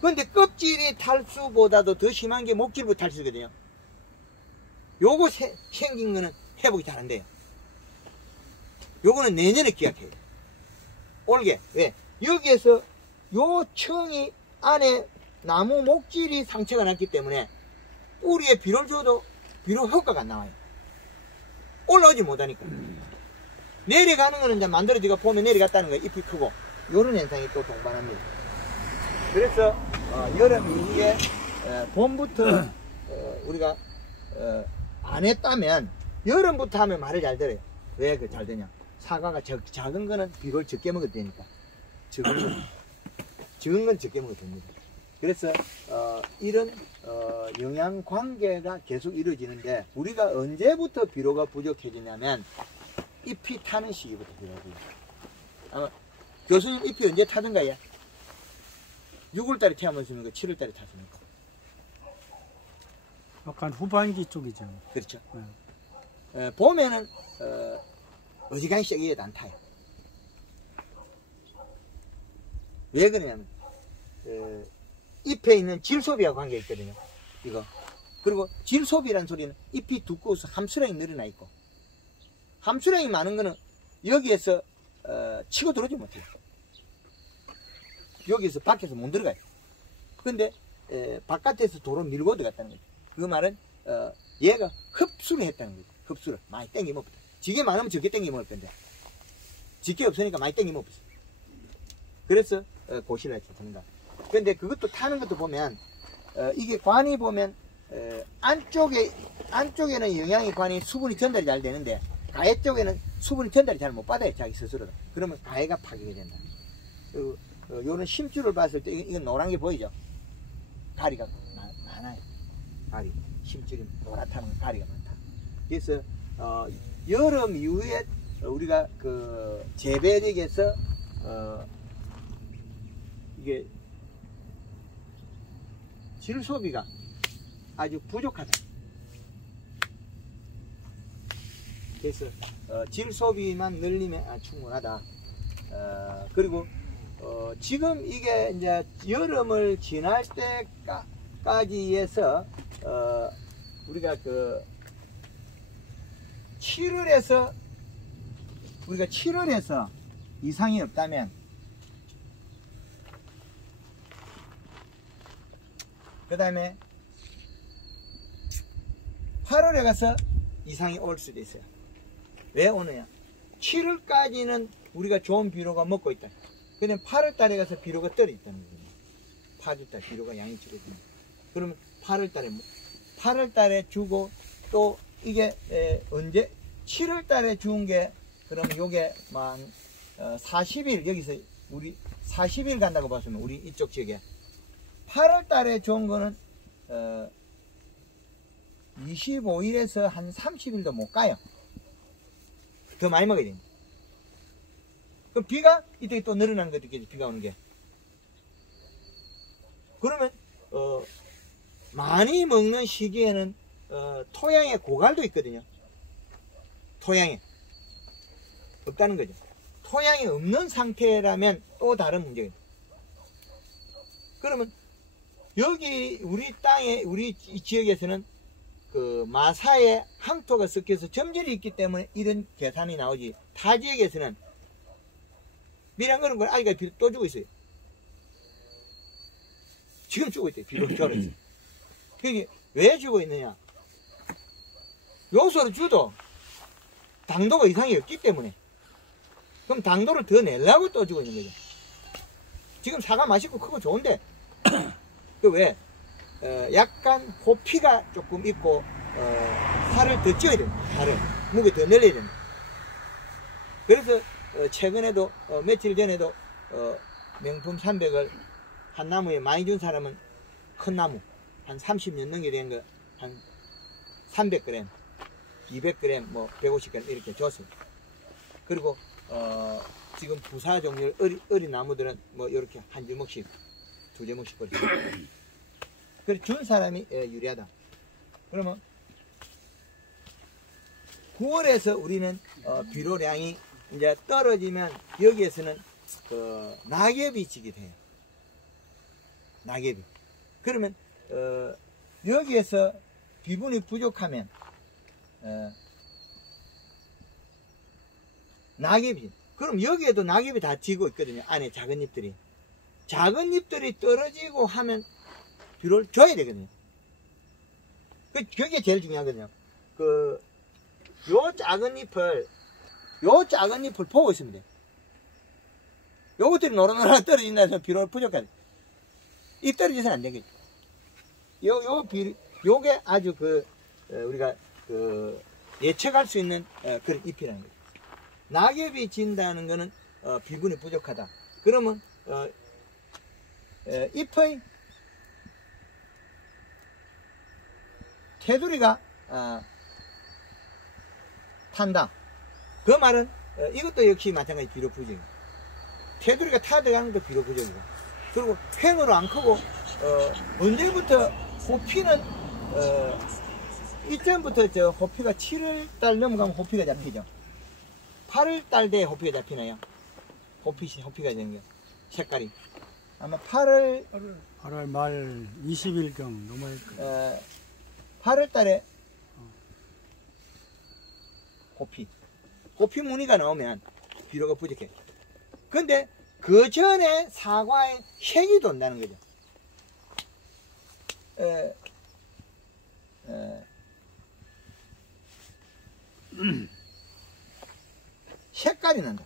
그런데 껍질이 탈수보다도 더 심한 게 목질부 탈수거든요. 요거 생긴 거는 회복이 잘 안 돼요. 요거는 내년에 기약해요. 올게. 왜? 여기에서 요 층이 안에 나무 목질이 상처가 났기 때문에 뿌리에 비료를 줘도 비료 효과가 안 나와요. 올라오지 못하니까. 내려가는 거는 이제 만들어지가 보면 내려갔다는 거예요. 잎이 크고. 요런 현상이 또 동반합니다. 그래서 여름 이후에 봄부터 우리가 안 했다면 여름부터 하면 말을 잘 들어요. 왜 그 잘 되냐? 사과가 작은 거는 비료를 적게 먹어도 되니까. 적은 건 적게 먹어도 됩니다. 그래서 이런 영양 관계가 계속 이루어지는데 우리가 언제부터 비료가 부족해지냐면 잎이 타는 시기부터 비료가 부족해요. 교수님 잎이 언제 타던가요? 6월달에 태어났습니까? 7월달에 탔습니까? 약간 후반기 쪽이죠. 그렇죠. 네. 봄에는 어지간히 세게 안 타요. 왜 그러냐면 잎에 있는 질소비하고 관계가 있거든요. 이거. 그리고 질소비라는 소리는 잎이 두꺼워서 함수량이 늘어나 있고 함수량이 많은 거는 여기에서 치고 들어오지 못해요. 여기서 밖에서 못 들어가요. 근데 바깥에서 도로 밀고 들어갔다는 거죠. 그 말은 얘가 흡수를 했다는 거죠. 흡수를 많이 땡기 먹었다. 지게 많으면 적게 땡기 먹을 건데 지게 없으니까 많이 땡기 먹었어. 그래서 고시를 했습니다. 근데 그것도 타는 것도 보면 이게 관이 보면 안쪽에는 영양이 관이 수분이 전달이 잘 되는데 가해 쪽에는 수분이 전달이 잘 못 받아요. 자기 스스로도. 그러면 가해가 파괴가 된다. 요런 심줄을 봤을 때 이건 노란 게 보이죠? 가리가 많아요. 가리. 심줄이 노랗다는 가리가 많다. 그래서 여름 이후에 우리가 그 재배력에서 이게 질 소비가 아주 부족하다. 그래서 질 소비만 늘리면 충분하다. 그리고 지금 이게 이제 여름을 지날 때까지 해서 우리가 그 7월에서 이상이 없다면 그 다음에 8월에 가서 이상이 올 수도 있어요. 왜 오느냐? 7월까지는 우리가 좋은 비료가 먹고 있다. 근데 8월 달에 가서 비료가 떨어졌다는 거예요. 8월 달 비료가 양이 줄어드는. 그러면 8월 달에 주고 또 이게 언제 7월 달에 주운 게 그러면 요게 만 40일 여기서 우리 40일 간다고 봤으면 우리 이쪽 지역에 8월 달에 좋은 거는 25일에서 한 30일도 못 가요. 더 많이 먹어야 됩니다. 그럼 비가 이때 또 늘어나는 것도 있겠지. 비가 오는 게. 그러면 많이 먹는 시기에는 토양에 고갈도 있거든요. 토양에 없다는 거죠. 토양이 없는 상태라면 또 다른 문제가 있어요. 그러면 여기 우리 땅에 우리 지역에서는 그 마사에 항토가 섞여서 점질이 있기 때문에 이런 계산이 나오지. 타 지역에서는 미량 그런 걸 아직까지 비료 또 주고 있어요. 지금 주고 있대요. 비료 주고 있어요. 그게 왜 주고 있느냐? 요소를 줘도 당도가 이상이 없기 때문에. 그럼 당도를 더 내려고 또 주고 있는 거죠. 지금 사과 맛있고 크고 좋은데 그 왜? 약간 호피가 조금 있고 살을 더 쪄야 됩니다. 살을 무게 더 늘려야 됩니다. 그래서 최근에도 며칠 전에도 명품 300을 한 나무에 많이 준 사람은 큰 나무 한 30년 넘게 된 거 한 300g 200g 뭐 150g 이렇게 줬어요. 그리고 지금 부사 종류 어린 나무들은 뭐 이렇게 한 주먹씩 두 주먹씩 버렸어요. 그래 준 사람이 유리하다. 그러면 9월에서 우리는 비료량이 이제 떨어지면 여기에서는 낙엽이 지게 돼요. 낙엽이. 그러면 여기에서 비분이 부족하면 낙엽이. 그럼 여기에도 낙엽이 다 지고 있거든요. 안에 작은 잎들이. 작은 잎들이 떨어지고 하면 비료를 줘야 되거든요. 그게 제일 중요하거든요. 요 작은 잎을 보고 있으면 돼요. 요것들이 노릇노릇 떨어진다 해서 비료를 부족하다. 이 떨어져서는 안 되겠죠. 요게 아주 우리가 예측할 수 있는 그런 잎이라는 거죠. 낙엽이 진다는 거는 비분이 부족하다. 그러면 잎의 테두리가 탄다. 그 말은 이것도 역시 마찬가지 비료 부족이에요. 테두리가 타 들어가는 것도 비료 부족이고, 그리고 횡으로 안 크고 언제부터 호피는 이전부터 저 호피가 7월달 넘어가면 호피가 잡히죠. 8월달 돼 호피가 잡히나요? 호피가 되는 게 색깔이 아마 8월 말 20일경 넘어갈 거예요. 8월달에 호피 무늬가 나오면 비료가 부족해. 근데 그 전에 사과에 색이 돈다는 거죠. 색깔이 난다.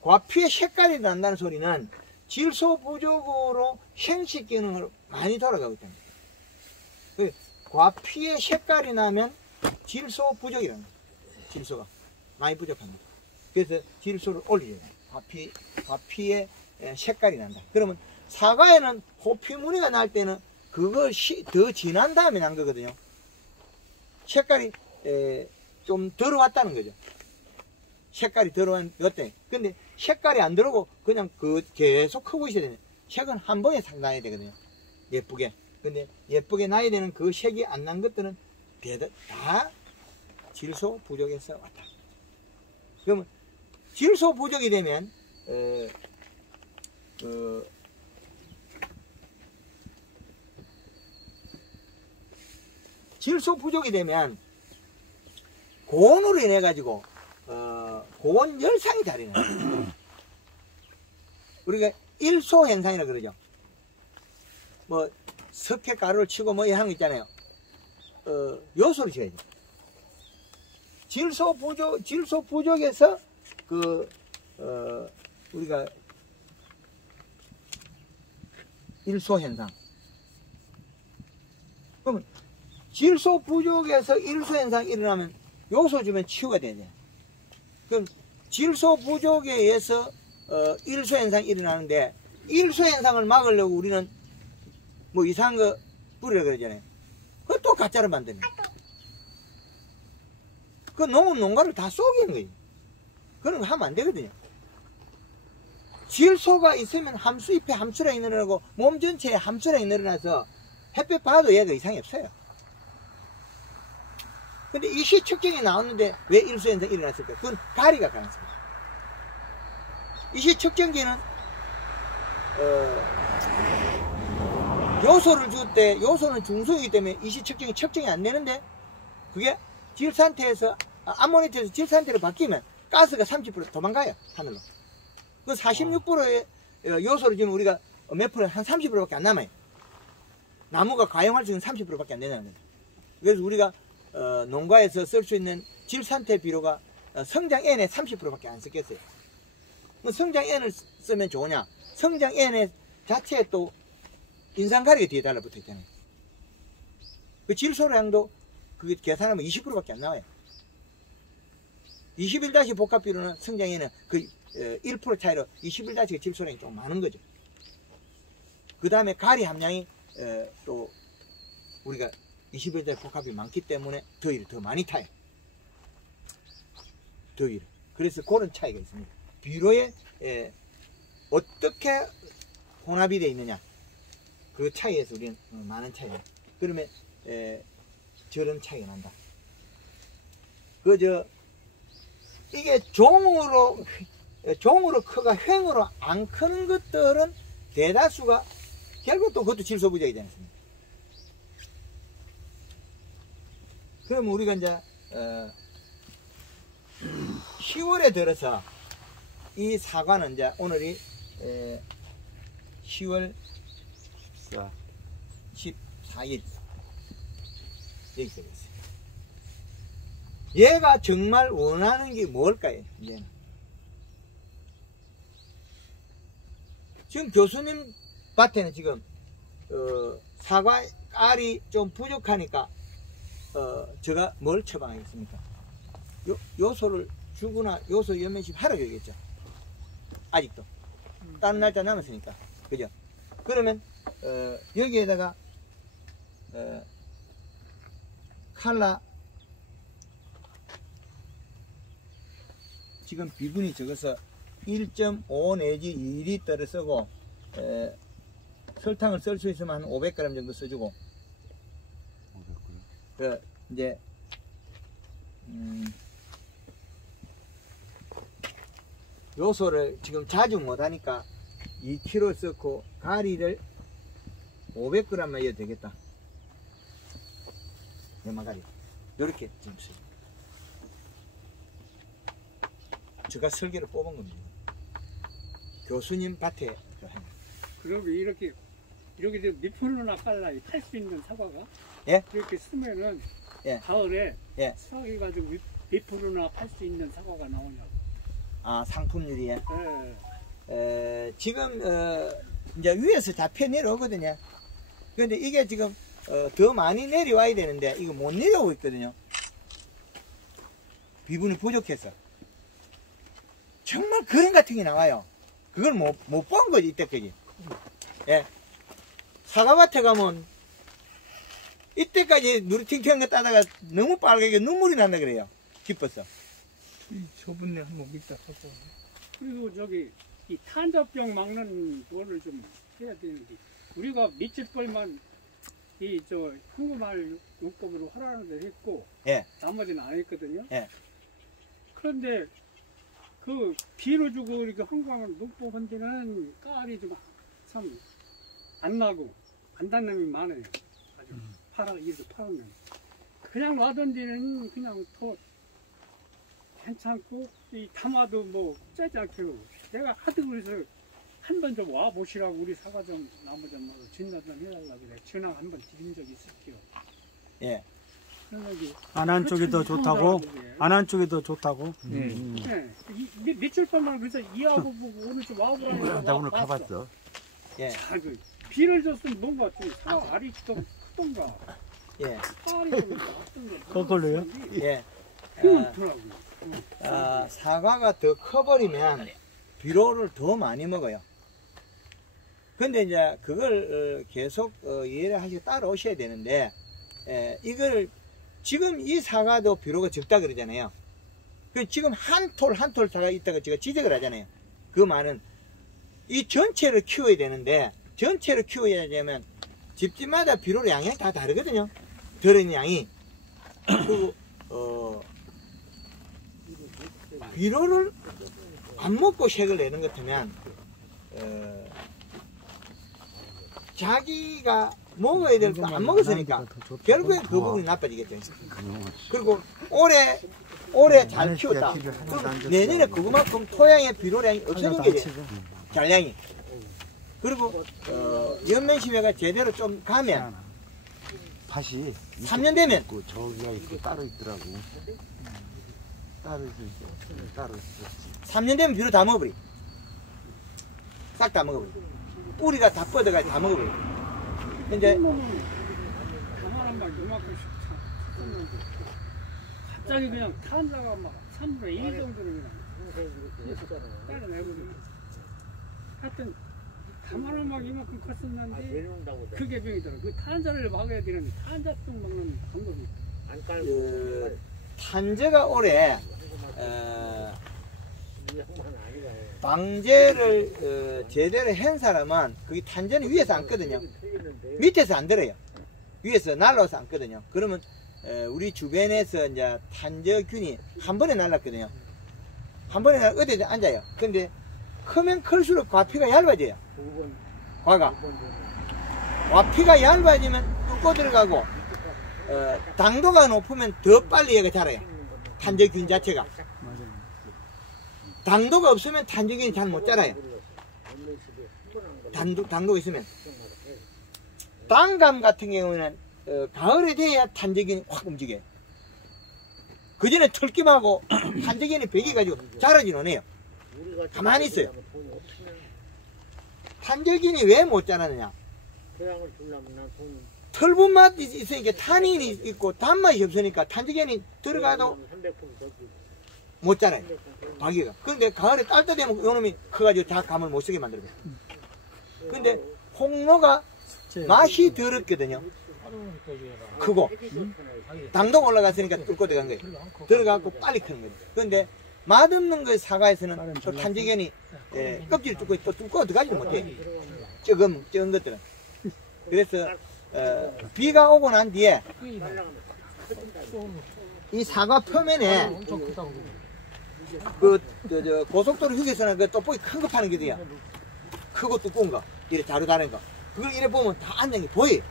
과피의 색깔이 난다는 소리는 질소 부족으로 생식 기능을 많이 돌아가고 있다는 거예요. 과피의 색깔이 나면 질소 부족이라는 거예요. 질소가 많이 부족합니다. 그래서 질소를 올려야 돼요. 과피의 색깔이 난다. 그러면 사과에는 호피 무늬가 날 때는 그걸 더 지난 다음에 난 거거든요. 색깔이 좀 들어왔다는 거죠. 색깔이 들어왔대. 근데 색깔이 안 들어오고 그냥 계속 크고 있어야 되네. 색은 한 번에 싹 나야 되거든요. 예쁘게. 근데 예쁘게 나야 되는 그 색이 안 난 것들은 다 질소 부족에서 왔다. 그러면 질소 부족이 되면 질소 부족이 되면 고온으로 인해 가지고 고온 열상이 자리는 우리가 일소 현상이라 그러죠. 뭐 석회 가루를 치고 뭐 하는 거 있잖아요. 요소를 줘야죠. 질소 부족에서 우리가 일소 현상. 그러면 질소 부족에서 일소 현상이 일어나면 요소 주면 치유가 되죠. 그럼 질소 부족에 의해서 일소 현상이 일어나는데 일소 현상을 막으려고 우리는 뭐 이상한 거 뿌리라 그러잖아요. 그거 또 가짜로 만드는 거예요. 그 농가를 다 속이는 거예요. 그런 거 하면 안 되거든요. 질소가 있으면 잎에 함수량이 늘어나고 몸 전체에 함수량이 늘어나서 햇볕 봐도 얘가 이상이 없어요. 근데 이 시 측정이 나왔는데 왜 일소 현상이 일어났을까? 그건 가리가 가능성이죠. 이 시 측정기는 요소를 줄 때 요소는 중소이기 때문에 이 시 측정이 안 되는데 그게 질 상태에서 암모니트에서 질 상태로 바뀌면 가스가 30% 도망가요 하늘로. 그 46%의 요소를 지금 우리가 몇 프로 한 30%밖에 안 남아요. 나무가 가용할 수 있는 30%밖에 안 되는 거예요. 그래서 우리가 농가에서 쓸 수 있는 질 상태 비료가 성장N의 30%밖에 안 쓰겠어요. 성장N을 쓰면 좋으냐? 성장N 자체에 또 인산가리가 뒤에 달라붙어 있잖아요. 그 질소량도 그게 계산하면 20%밖에 안 나와요. 21- 복합 비료는 성장에는 그 1% 차이로 21- 질소량이 좀 많은 거죠. 그 다음에 가리 함량이 또 우리가 21- 복합이 많기 때문에 더위를 더 많이 타요. 더위를. 그래서 그런 차이가 있습니다. 비료에 어떻게 혼합이 되어 있느냐 그 차이에서 우리는 많은 차이가. 그러면 저런 차이가 난다. 이게 종으로 크가 횡으로 안 크는 것들은 대다수가 결국 또 그것도 질소 부족이지 않습니까? 그럼 우리가 이제 10월에 들어서 이 사과는 이제 오늘이 10월 14일 여기서 됐어요. 얘가 정말 원하는 게 뭘까요? 얘는. 지금 교수님 밭에는 지금 사과 알이 좀 부족하니까 제가 뭘 처방하겠습니까? 요소를 주거나 요소 연면식 하라 그러겠죠. 아직도 다른 날짜 남았으니까 그죠? 그러면 여기에다가 칼라 지금 비분이 적어서 1.5 내지 2리터를 쓰고 설탕을 쓸 수 있으면 한 500g 정도 써주고 이제 요소를 지금 자주 못하니까 2kg 넣고 가리를 500g만 해도 되겠다. 연마가리 이렇게 지금 써요. 제가 설계를 뽑은 겁니다. 교수님 밭에. 그럼 이렇게 밑으로나 깔라 팔 수 있는 사과가 예? 이렇게 쓰면은 예. 가을에 예. 수확해 가지고 밑으로나 팔 수 있는 사과가 나오냐고. 아, 상품률이에. 예. 지금 이제 위에서 다 펴 내려오거든요. 그런데 이게 지금 더 많이 내려와야 되는데 이거 못 내려오고 있거든요. 비분이 부족해서. 정말 그림 같은 게 나와요. 그걸 못 본 거지 이때까지. 예. 사과밭에 가면 이때까지 누리팅팅한 거 따다가 너무 빨갛게 눈물이 난다 그래요. 기뻐서. 저번에 한번 믿다 하고. 그리고 이 탄저병 막는 거를 좀 해야 되는데 우리가 밑집벌만 황금알 용법으로 하라는 데 했고 예. 나머지는 안 했거든요. 예. 그런데 그 비료 주고 이렇게 한강을 녹보 한 데는 깔이 좀 참 안 나고 안 닿는 놈이 많아요. 아주 이렇게 파르면 그냥 놔둔 데는 그냥 더 괜찮고 이 담아도 뭐 짜지 않고 내가 하도 그래서 한 번 좀 와 보시라고 우리 사과 좀 나무 좀 진단 좀 해달라고 그래. 전화 한번 드린 적이 있을게요. 예. 안한 쪽이 더 좋다고? 안한 쪽이 더 좋다고? 네. 며칠 동안 그래서 이하고 보고 오늘 좀 와보라니까 나 오늘 가봤어. 예. 비를 줬으면 뭔가 좀 사과 알이 좀 크던가 예. 알이 좀 낫던가 거꾸로요? 예. 그렇더라고요. 사과가 더 커버리면 비료를 더 많이 먹어요. 근데 이제 그걸 계속 이해를 하시고 따라오셔야 되는데, 이걸 지금 이 사과도 비료가 적다 그러잖아요. 지금 한 톨 사과 있다가 제가 지적을 하잖아요. 그 말은 이 전체를 키워야 되는데, 전체를 키워야 되면 집집마다 비료의 양이 다 다르거든요. 들어있는 양이. 그리고 비료를 안 먹고 색을 내는 것 같으면 자기가 먹어야 될 거 안 먹었으니까 결국엔 그 부분이 나빠지겠죠. 그리고 올해 잘 키웠다. 그럼 내년에 그만큼 토양의 비료량이 없어진 게죠. 잔량이. 그리고 연면심해가 제대로 좀 가면 밭이 3년 되면 있고 저기가 있고 따로 있더라고. 따로 있어. 따로 있어. 3년 되면 비료 다 먹어버리. 싹 다 먹어버리. 뿌리가 다 뻗어가지고 다 먹어버리. 이제 가만한 막 요만큼씩 쳤는데 갑자기 그냥 탄자가 막 3분의 1 정도를 그냥 따라내버리고 하여튼 가만한 막 이만큼 컸었는데 그게 병이더라고. 그 탄자를 막아야 되는데 탄자병 막는 방법이 탄저가 올해 방제를 제대로 한 사람은 그게 탄저는 위에서 앉거든요. 밑에서 안 들어요. 위에서 날라와서 앉거든요. 그러면 우리 주변에서 이제 탄저균이 한 번에 날랐거든요. 한 번에 어디에 앉아요. 근데 크면 클수록 과피가 얇아져요. 과가 과피가 얇아지면 뚫고 들어가고 당도가 높으면 더 빨리 얘가 자라요. 탄저균 자체가. 당도가 없으면 탄저균이 잘 못 자라요. 당도가 있으면. 당감 같은 경우는 가을에 돼야 탄저균이 확 움직여요. 그 전에 털김하고 탄저균이 배겨가지고 자라지는 않아요. 가만히 있어요. 탄저균이 왜 못 자라느냐? 털분 맛이 있으니까 탄닌이 있고 단맛이 없으니까 탄저균이 들어가도 못 자라요. 박이가. 그런데 가을에 따뜻하면 요놈이 커가지고 다 감을 못 쓰게 만들어요. 근데 홍로가 맛이 더럽거든요. 크고 당도가 올라갔으니까 뚫고 들어간 거예요. 들어가고 빨리 크는 거예요. 그런데 맛없는 거 사과에서는 또 탄저균이 껍질을 뚫고 또 뚫고 들어가지 못해요. 적은 것들은. 그래서 비가 오고 난 뒤에 이 사과 표면에 고속도로 휴게소나 그 떡볶이 큰 거 파는 게 돼요. 크고 두꺼운 거, 이래 자루 다른 거. 그걸 이래 보면 다 앉는 게 보여요.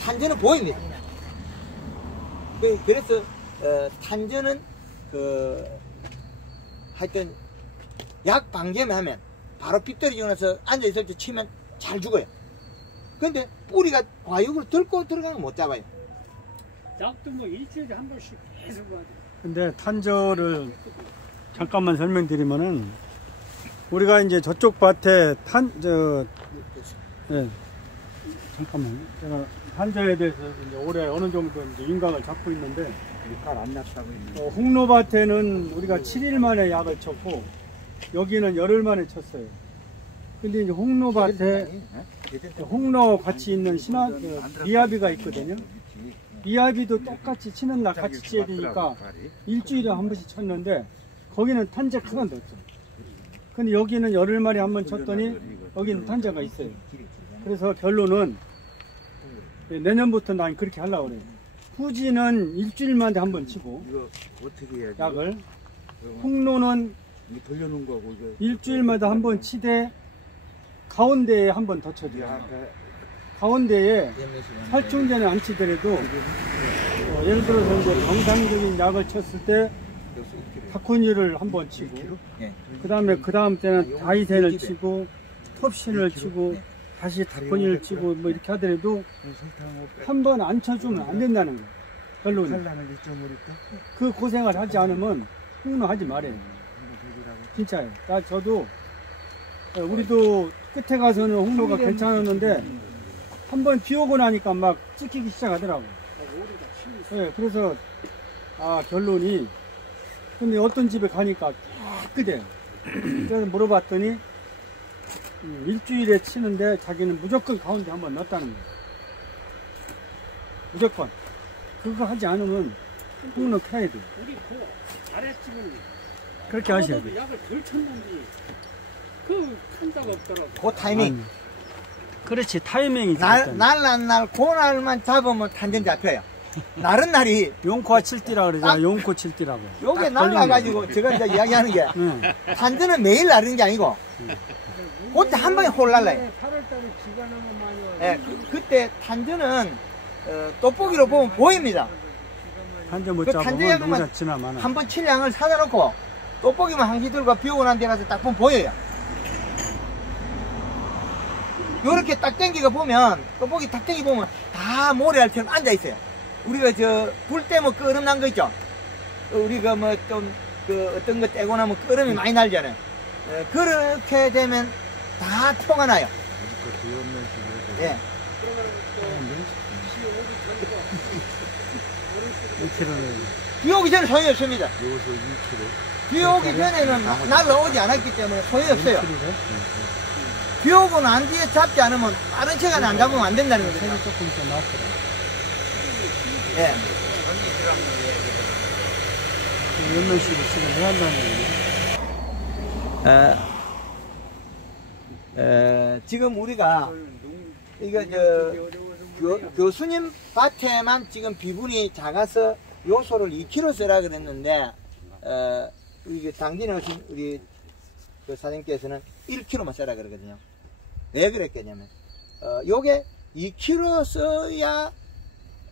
탄저는 보입니다. 그래서 탄저는 하여튼 약 방제만 하면 바로 빗떨어지고 나서 앉아있을 때 치면 잘 죽어요. 근데 뿌리가 과육을 들고 들어가면 못 잡아요. 약도 뭐 일주일에 한 번씩 계속 하죠. 근데 탄저를 잠깐만 설명드리면은 우리가 이제 저쪽 밭에 잠깐만 제가 탄저에 대해서 이제 올해 어느 정도 이제 윤곽을 잡고 있는데 안 났다고 했는데. 홍로밭에는 우리가 7일 만에 약을 쳤고 여기는 열흘 만에 쳤어요. 근데 이제 홍로밭에 홍로 같이 있는 미야비가 있거든요. 미야비도 똑같이 치는 날 같이 쳐야 되니까 일주일에 한 번씩 쳤는데 거기는 탄저가 하나도 없어요. 근데 여기는 열흘 만에 한 번 쳤더니 여기는 탄저가 있어요. 그래서 결론은 내년부터 난 그렇게 하려고 그래요. 후지는 일주일만에 한 번 치고 이거 어떻게 해야지? 약을 홍로는 이 돌려놓은 거고 이거 일주일마다 한 번 치되 가운데에 한 번 더 쳐줘요. 아까 가운데에 연매수는 살충제는 안 치더라도 예를 들어서 이제 정상적인 약을 쳤을 때 다코니를 한 번 치고 예. 그 다음 때는 다이센을 치고 톱신을 치고 다시 다코니를 치고 뭐 이렇게 하더라도 한 번 안 쳐주면 안 된다는 거예요. 결론이. 칼라는 2.5리터 그 고생을 하지 않으면 홍로 하지 말아요. 진짜요. 저도 우리도 끝에 가서는 홍로가 괜찮았는데 한번 비 오고 나니까 막 찍히기 시작하더라고. 네, 그래서 결론이 근데 어떤 집에 가니까 깨끗해요. 그래서 물어봤더니 일주일에 치는데 자기는 무조건 가운데 한번 넣었다는 거예요. 무조건. 그거 하지 않으면 홍로 켜야 돼요. 우리 그 아랫집은 그렇게 하셔야 돼요. 약을 덜 쳤는지 그 큰자가 없더라고. 그 타이밍. 아니, 그렇지 타이밍이 날 그날만 잡으면 탄전 잡혀요. 날은 날이 용코와 칠띠라 그러잖아. 용코 칠띠라고. 요게 날라가지고 제가 이제 이야기하는 게 네. 탄전은 매일 나르는 게 아니고 그때 한 방에 홀 날라요. 8월달에 비가 너무 많이 와요. 예, 그때 탄전은 돋보기로 보면 보입니다. 한점 못 그 잡으면 탄저약만 농사 지나 많아. 한 번 칠 양을 사다 놓고 돋보기만 한시 들고 비 오고 난 데 가서 딱 보면 보여요. 요렇게 딱 땡기가 보면 돋보기 딱 땡기 보면 다 모래알처럼 앉아 있어요. 우리가 불 때문에 끄름 난 거 있죠. 우리가 뭐 좀 어떤 거 떼고 나면 끄름이 많이 날잖아요. 그렇게 되면 다 표가 나요. 아직도 비염면식으로 예. 비 오기 전에 소용이 없습니다. 요소 2kg 비 오기 전에는 날라오지 않았기 때문에 소용이 없어요. 비 오고 난 뒤에 잡지 않으면 빠른 시간에 안 잡으면 안 된다는 거죠. 색이 조금 더 나왔더라. 예. 연면식으로 지금 해야 한다는 얘기. 지금 우리가 이거 교수님 밭에만 지금 비분이 작아서 요소를 2kg 쓰라 그랬는데 우리 당진에 오신 우리 그 사장님께서는 1kg만 쓰라 그러거든요. 왜 그랬겠냐면 요게 2kg 써야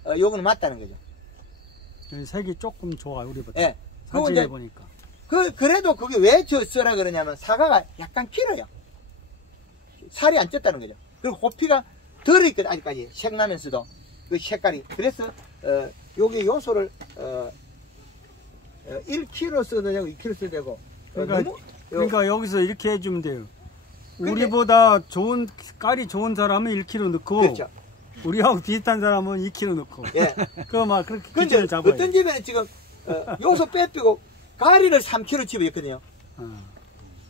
요거는 맞다는 거죠. 색이 조금 좋아 우리보다. 예. 사진에 보니까. 그래도 그게 왜 쓰라 그러냐면 사과가 약간 길어요. 살이 안 쪘다는 거죠. 그리고 호피가 덜 있거든, 아직까지. 색 나면서도. 그 색깔이. 그래서, 요게 요소를, 1kg 써도 되고, 2kg 써도 되고. 그러니까 여기서 이렇게 해주면 돼요. 우리보다 좋은, 깔이 좋은 사람은 1kg 넣고. 그렇죠. 우리하고 비슷한 사람은 2kg 넣고. 예. 그거 막 그렇게 근데 기준을 잡아요. 어떤 집에는 지금, 요소 빼빼고, 가리를 3kg 집어있거든요.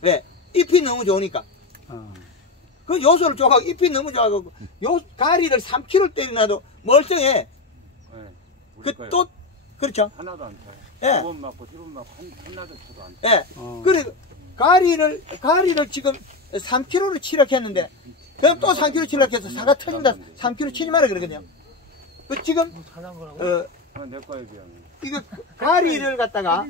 왜? 잎이 너무 좋으니까. 그 요소를 좋아하고 잎이 너무 좋아하고 가리를 3kg 때리나도 멀쩡해. 그 또 그렇죠. 하나도 안 타요. 예. 2번 맞고 3번 맞고 하나도 쳐도 안 타요. 예. 그래 가리를 지금 3kg를 치락했는데 그럼 또 3kg 치락해서 사과 터진다 3kg 치지 마라 그러거든요. 그 지금 내 거에 비하면. 이거 가리를 갖다가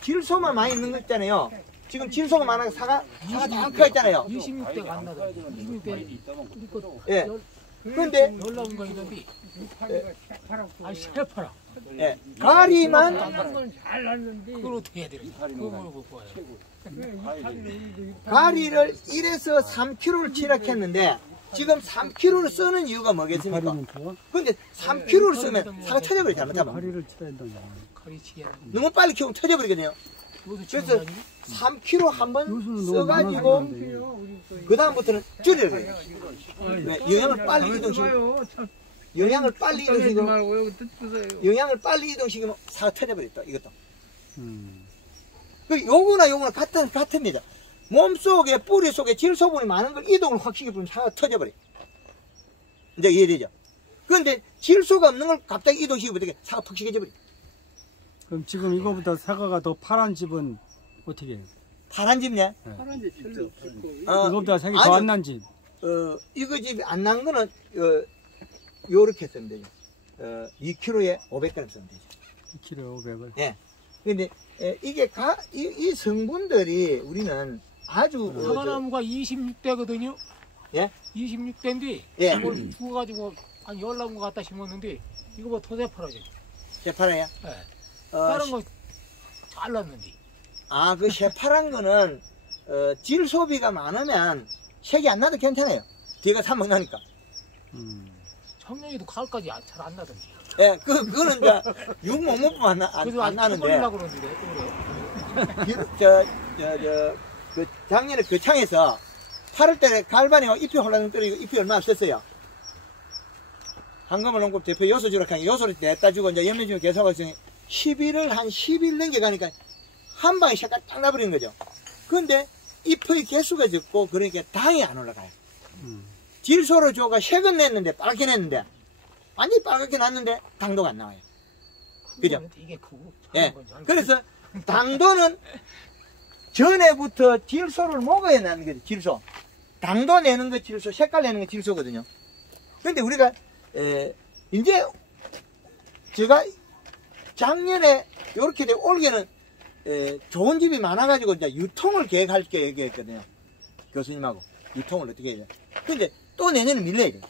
질소만 많이 있는 거 있잖아요. 지금 질소가 많아서 사과 다 커 있잖아요. 26대가 안 나다. 26대. 예. 그런데 연락은 거 있는데. 아, 새파라. 예. 가리만 잘 났는데 그걸 어떻게 해야 되나? 그걸 못 봐요. 가리를 1에서 3kg를 치락했는데 지금 3kg를 쓰는 이유가 뭐겠습니까? 가리는 좋아? 근데 3kg를 쓰면 사과 터져버려 잘못하면. 가리를 쳐야 된다. 가리치기 하는 너무 빨리 키우면 터져버리거든요. 그래서 3kg 한번 요수는 너무 써가지고 많아서 그 다음부터는 줄여야 돼요. 왜? 영양을 빨리 이동시키고 영양을 빨리 이동시키면 사과 터져버렸다 이것도. 그 요거나 같습니다. 몸속에 뿌리 속에 질소분이 많은 걸 이동을 확 시켜버리면 사과가 터져버려. 이제 이해되죠? 그런데 질소가 없는 걸 갑자기 이동시켜버리면 사과 푹 식어져버려. 그럼 지금 이거보다 사과가 더 파란 집은 어떻게 해요? 파란 집네? 파란지 별로 없고 이거보다 색이 더 안 난 집. 이거 집이 안 난 거는 요렇게 쓰면 되죠. 2kg에 500g 쓰면 되죠. 2kg 500을. 예. 근데 이게 이 성분들이 우리는 아주 사과나무가 26대거든요. 예? 26대인데 예. 이걸 주워가지고 한 10나무 갖다 심었는데 이거 뭐 토대 팔아줘. 새파라야? 예. 다른 거 잘랐는데. 그 새파란 거는 질 소비가 많으면 색이 안 나도 괜찮아요. 뒤가 사먹 나니까. 청량이도 가을까지 잘 안 나던데. 예, 그거는 이제 육 못 먹으면 안 나는데. 버리려고 그러는데 올해. 그 작년에 거창에서 8월달에 갈반이가 잎이 홀라당 떨어지고 잎이 얼마 없었어요. 한금을 농법 대표 요소 주락하니 요소를 냈다 주고 이제 연면주면 계속하고 있으니 11월 한 10일 넘겨가니까 한 방에 색깔 딱 나버리는 거죠. 그런데 잎의 개수가 적고 그러니까 당이 안 올라가요. 질소로 줘가 색은 냈는데 빨갛게 냈는데 완전히 빨갛게 났는데 당도가 안 나와요. 그죠? 이게 크고. 예. 그래서 당도는 전에부터 질소를 먹어야 나는 거죠. 질소. 당도 내는 거 질소, 색깔 내는 거 질소거든요. 근데 우리가 이제 제가 작년에 이렇게 되고 올해는 좋은 집이 많아가지고 이제 유통을 계획할 계획했거든요. 교수님하고 유통을 어떻게 해야 돼. 근데 또 내년에 밀려야 돼요.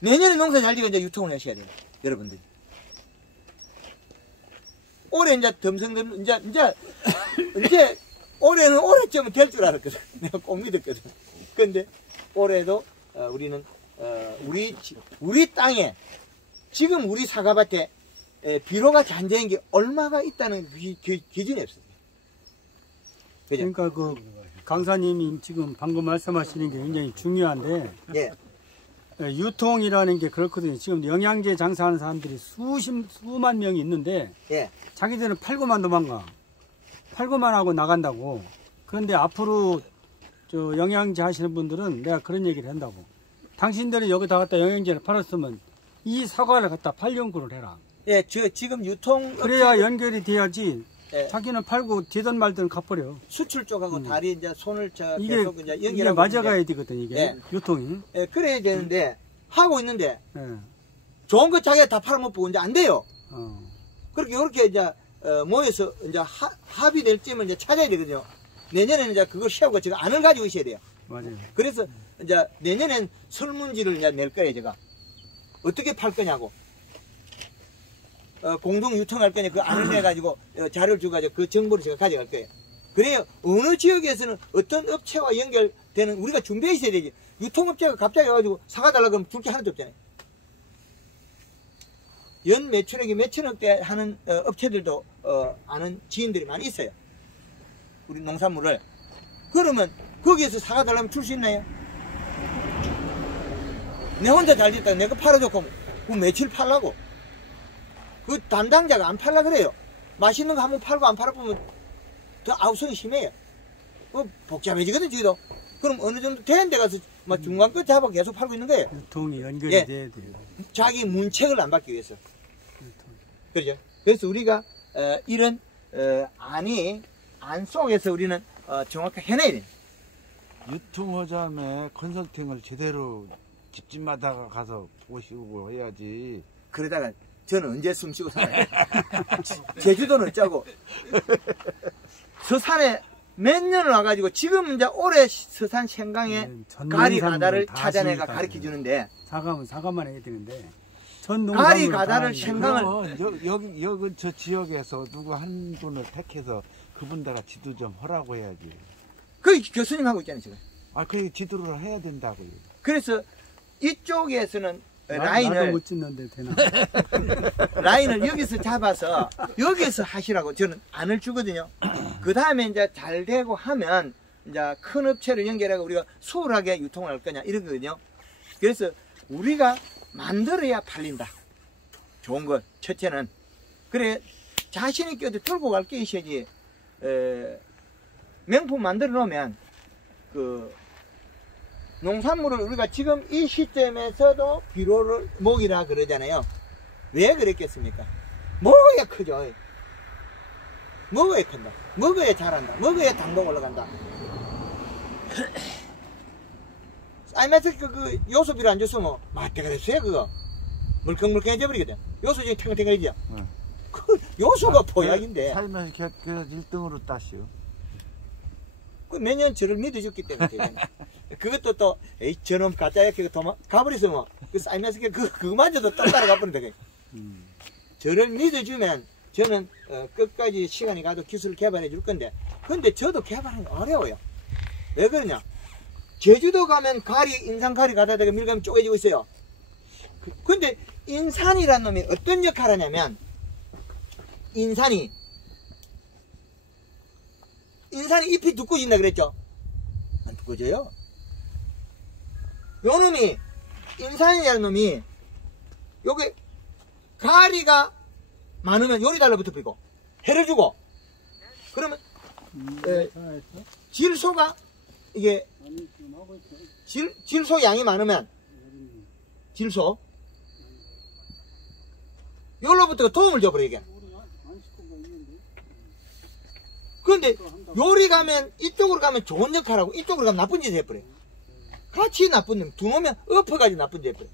내년에 농사 잘 지고 이제 유통을 하셔야 돼요. 여러분들이. 올해 이제 덤성덤, 이제 올해는 올해쯤은 될 줄 알았거든. 내가 꼭 믿었거든. 근데 올해도, 우리는, 우리 땅에, 지금 우리 사과밭에, 비료가 잔재인 게 얼마가 있다는 기준이 없어요. 그죠? 그러니까 그 강사님이 지금 방금 말씀하시는 게 굉장히 중요한데 예. 유통이라는 게 그렇거든요. 지금 영양제 장사하는 사람들이 수만 명이 있는데 예. 자기들은 팔고만 도망가. 팔고만 하고 나간다고. 그런데 앞으로 저 영양제 하시는 분들은 내가 그런 얘기를 한다고. 당신들은 여기다 갖다 영양제를 팔았으면 이 사과를 갖다 팔연구를 해라. 예, 지금 유통. 그래야 연결이 돼야지. 예. 자기는 팔고 되든 말든 갚버려. 수출 쪽하고 다리 이제 손을 이게, 계속 이제 이게 연결하고. 맞아가야 되거든, 이게. 예. 유통이. 예, 그래야 되는데, 하고 있는데, 예. 좋은 거 자기가 다 팔아먹고 이제 안 돼요. 그렇게 이렇게 이제, 모여서 이제 합의될 점을 이제 찾아야 되거든요. 내년에는 이제 그걸 세우고 제가 안을 가지고 있어야 돼요. 맞아요. 그래서 이제 내년엔 설문지를 이제 낼 거예요, 제가. 어떻게 팔 거냐고. 공동 유통할 거냐, 그 안을 내가지고 자료를 주가지고 그 정보를 제가 가져갈 거예요. 그래요. 어느 지역에서는 어떤 업체와 연결되는 우리가 준비해 있어야 되지. 유통업체가 갑자기 와가지고 사가달라 그러면 줄 게 하나도 없잖아요. 연 매출액이 몇천억대 하는 업체들도 아는 지인들이 많이 있어요. 우리 농산물을. 그러면 거기에서 사가달라면 줄 수 있나요? 내 혼자 잘 됐다. 내가 팔아줬고 그 며칠 팔라고. 그 담당자가 안 팔라 그래요. 맛있는 거 한번 팔고 안 팔아보면 더 아우성이 심해요. 복잡해지거든, 저기도. 그럼 어느 정도 되는 데 가서 막 중간 끝 잡아 계속 팔고 있는 거예요. 유통이 연결이 예. 돼야 돼요. 자기 문책을 안 받기 위해서. 그렇죠. 그래서 우리가 이런 안 속에서 우리는 정확하게 해내야 돼요. 유통하자면 컨설팅을 제대로 집집마다 가서 보시고 해야지. 그러다가 저는 언제 숨 쉬고 살아요? 제주도는 짜고 서산에 몇 년을 와가지고 지금 이제 올해 서산 생강에 가리 가다를 찾아내가 가르쳐 주는데 사과면 사과만 해야 되는데 전 가리 농산물을 가다를 다 생강을 여기 저 지역에서 누구 한 분을 택해서 그분다가 지도 좀 하라고 해야지. 그 교수님 하고 있잖아요 지금. 그 지도를 해야 된다고요. 그래서 이쪽에서는 나도 라인을 못 짓는데 되나? 라인을 여기서 잡아서 여기서 하시라고 저는 안을 주거든요. 그 다음에 이제 잘 되고 하면 이제 큰 업체를 연결하고 우리가 수월하게 유통을 할 거냐 이러거든요. 그래서 우리가 만들어야 팔린다. 좋은 것 첫째는 그래 자신 있게 어디 들고 갈 게 있어야지. 명품 만들어 놓으면 그 농산물을 우리가 지금 이 시점에서도 비료를 먹이라 그러잖아요. 왜 그랬겠습니까? 먹어야 크죠. 먹어야 큰다. 먹어야 자란다. 먹어야 당도 올라간다. 쌀매스 그 요소 비료 안 줬으면 맛대가 됐어요 그거. 물컹물컹해져 버리거든. 요소 중에 탱탱해지죠. 그 요소가 보약인데. 살면서 그래서 1등으로 따시오. 그 매년 저를 믿어줬기 때문에 되잖아. 그것도 또, 에이, 저놈 가짜야, 그거 도망, 가버렸으면, 그 쌓이면서 그거마저도 또 따라가버린다. 저를 믿어주면, 저는, 끝까지 시간이 가도 기술을 개발해 줄 건데, 근데 저도 개발하기 어려워요. 왜 그러냐? 제주도 가면 인산 가리 가다가 밀가면 쪼개지고 있어요. 근데 인산이라는 놈이 어떤 역할을 하냐면, 인산이 잎이 두꺼워진다 그랬죠? 안 두꺼워져요. 요 놈이, 인산이라는 놈이, 요게, 가리가 많으면 요리 달라붙어 버리고, 해를 주고, 그러면, 질소가, 이게, 질소 양이 많으면, 질소, 요로부터 도움을 줘버려, 이게. 그런데, 요리 가면, 이쪽으로 가면 좋은 역할하고, 이쪽으로 가면 나쁜 짓을 해버려. 같이 나쁜 놈, 두 놈이 엎어가지고 나쁜 짓 해버려.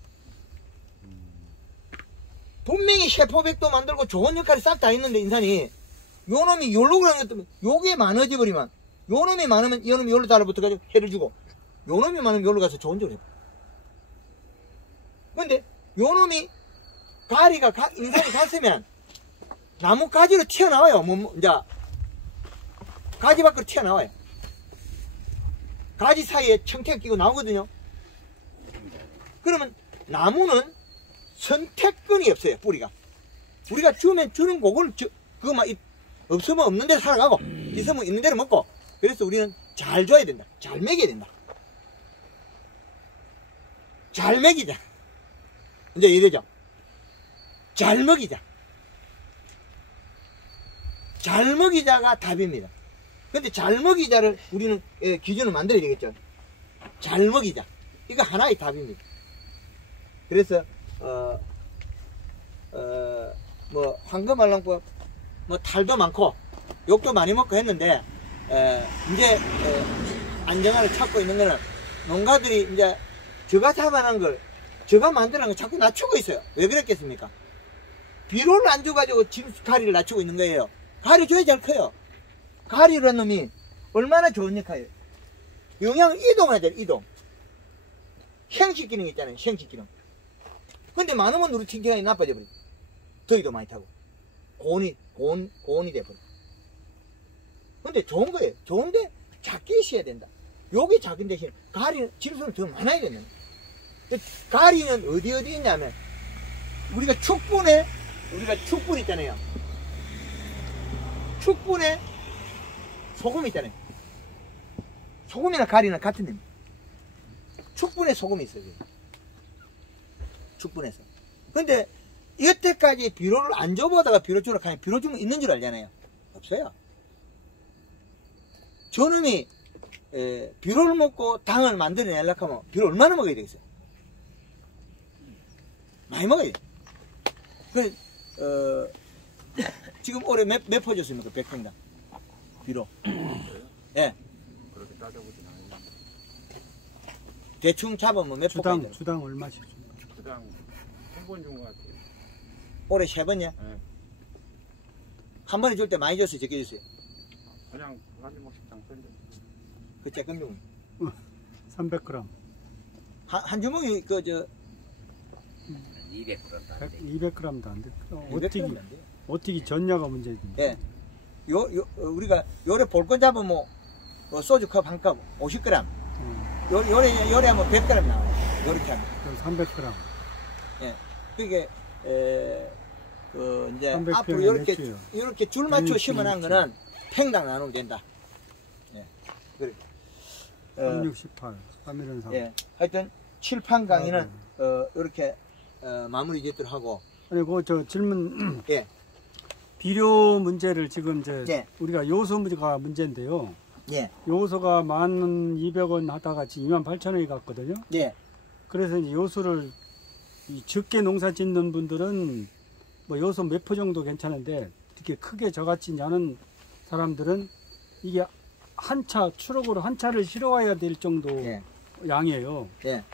분명히 셰프백도 만들고 좋은 역할을 싹 다 했는데, 인산이, 요 놈이 요로 그러는 것도, 요게 많아져 버리면, 요 놈이 많으면, 요 놈이 요로 달라붙어가지고 해를 주고, 요 놈이 많으면 요로 가서 좋은 짓을 해버려. 근데, 요 놈이, 인산이 갔으면, 나무 가지로 튀어나와요. 이제, 가지 밖으로 튀어나와요. 가지 사이에 청태가 끼고 나오거든요. 그러면 나무는 선택권이 없어요. 뿌리가. 우리가 주면 주는 곡을 없으면 없는 데로 살아가고 있으면 있는 대로 먹고. 그래서 우리는 잘 줘야 된다. 잘 먹여야 된다. 잘 먹이자. 이제 이래죠. 잘 먹이자. 잘 먹이자가 답입니다. 근데 잘 먹이자를 우리는 기준을 만들어야 되겠죠. 잘 먹이자. 이거 하나의 답입니다. 그래서, 뭐, 황금알랑법, 뭐, 탈도 많고, 욕도 많이 먹고 했는데, 이제, 안정화를 찾고 있는 거는, 농가들이 이제, 저가 잡아난 걸, 저가 만들어낸 걸 자꾸 낮추고 있어요. 왜 그랬겠습니까? 비료를 안 줘가지고 지금 가리를 낮추고 있는 거예요. 가리 줘야 잘 커요. 가리라는 놈이 얼마나 좋은 역할이에요. 영양을 이동해야 돼요, 이동. 향식기능 있잖아요, 향식기능. 근데 많으면 누르팅팅하게 나빠져 버려. 더위도 많이 타고. 고온이 돼버려. 근데 좋은 거예요. 좋은데 작게 있어야 된다. 요게 작은 대신 가리는 질소는 더 많아야 된다. 가리는 어디 있냐면, 우리가 축분 있잖아요. 축분에 소금 있잖아요. 소금이나 가리는 같은 데입니다. 축분에 소금이 있어요. 축분에서. 근데 여태까지 비료를 안 줘보다가 비료 주러 가면 비료 주면 있는 줄 알잖아요. 없어요. 저놈이 비료를 먹고 당을 만들어내려고 하면 비료 얼마나 먹어야 되겠어요? 많이 먹어야 돼. 그래서 지금 올해 몇 포 줬습니까? 100평당 비료. 예. 그렇게 따져보진 않아요. 대충 잡으면 몇 포가 있나요? 주당 얼마씩? 그당 3번 준 것 같아요. 올해 3번이야? 네. 한 번에 줄 때 많이 줬어요? 적게 줬어요? 그냥 한 주먹씩 당 던져. 그 쬐끔 좀. 300g. 한 주먹이 200g. 200g도 안 돼. 200g 안 돼요. 어떻게 전야가 문제지. 예. 우리가 요래 볼건 잡으면 소주 컵 한 컵 50g. 요래 하면 100g 나와요. 요렇게 하면. 그럼 300g. 예. 그게, 이제 300 앞으로 평에 요렇게 줄 맞추고 심어놓은 거는 팽당 나누면 된다. 예. 그래. 368, 3일은 3. 예. 하여튼, 칠판강의는, 요렇게, 마무리 짓도록 하고. 아니, 저 질문. 예. 비료 문제를 지금 이제 예. 우리가 요소가 문제인데요. 예. 요소가 12,000원 하다가 지금 28,000원이 갔거든요. 예. 그래서 이제 요소를 적게 농사 짓는 분들은 뭐 요소 몇 포 정도 괜찮은데 이렇게 크게 저같이 하는 사람들은 이게 추럭으로 한 차를 실어와야 될 정도 예. 양이에요. 예.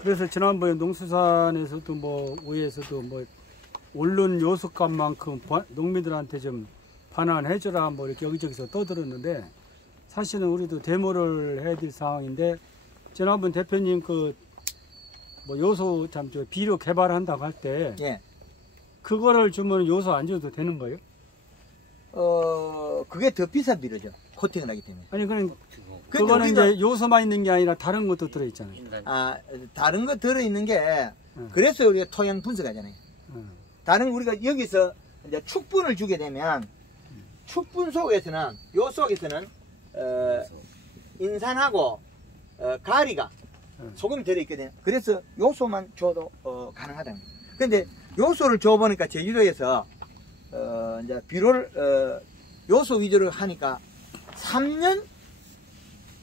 그래서 지난번에 농수산에서도 뭐 우에서도 뭐 오른 요소값만큼 농민들한테 좀 반환해줘라 뭐 이렇게 여기저기서 떠들었는데 사실은 우리도 데모를 해야 될 상황인데 지난번 대표님 그 뭐 요소 참 저 비료 개발한다고 할 때 예. 그거를 주면 요소 안 줘도 되는 거예요? 그게 더 비싼 비료죠. 코팅을 하기 때문에. 아니 그냥 근데 그거는 우리가- 이제 요소만 있는 게 아니라 다른 것도 들어있잖아요. 다른 거 들어있는 게, 그래서 우리가 토양 분석하잖아요. 다른 우리가 여기서 이제 축분을 주게 되면, 축분 속에서는, 요 속에서는, 인산하고, 가리가, 소금이 들어있거든요. 그래서 요소만 줘도, 가능하다. 근데 요소를 줘보니까 제주도에서, 이제 비료를, 요소 위주로 하니까 3년,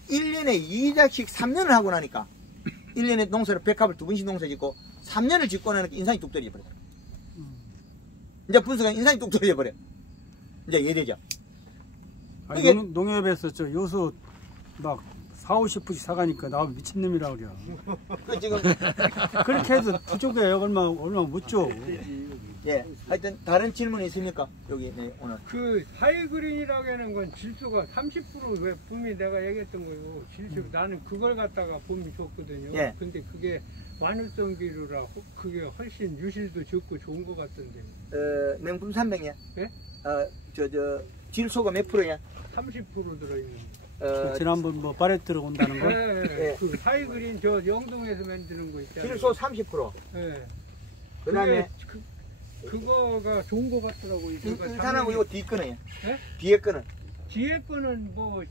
1년에 2작씩 3년을 하고 나니까 1년에 농사를 100합을 2번씩 농사 짓고 3년을 짓고 나니까 인상이 뚝 떨어져 버려요. 이제 분석은 인상이 뚝 떨어져 버려요. 이제 이해되죠? 아니, 그게- 농협에서 저 요소 막 40~50푸씩 사가니까 나 미친놈이라 그래. 그 지금 그렇게 해도 부족해요. 얼마 못 줘. 예, 하여튼 다른 질문 있습니까? 여기 네, 오늘 그 하이그린이라고 하는 건 질소가 30% 왜 봄이 내가 얘기했던 거예요. 질소 나는 그걸 갖다가 봄이 줬거든요. 예. 근데 그게 완효성 비료라 그게 훨씬 유실도 적고 좋은 것 같던데. 명품 300이야. 예? 질소가 몇 프로야? 30% 들어있는. 지난번 뭐 파레트로 온다는 거. 예. 예. 그 하이그린 저 영동에서 만드는 거 있잖아요. 질소 30%. 예. 그다음에 그거가 좋은 것 같더라고요. 인산하고 이거 뒤 거는 예? 뒤에 거는 뒤에 거는 뭐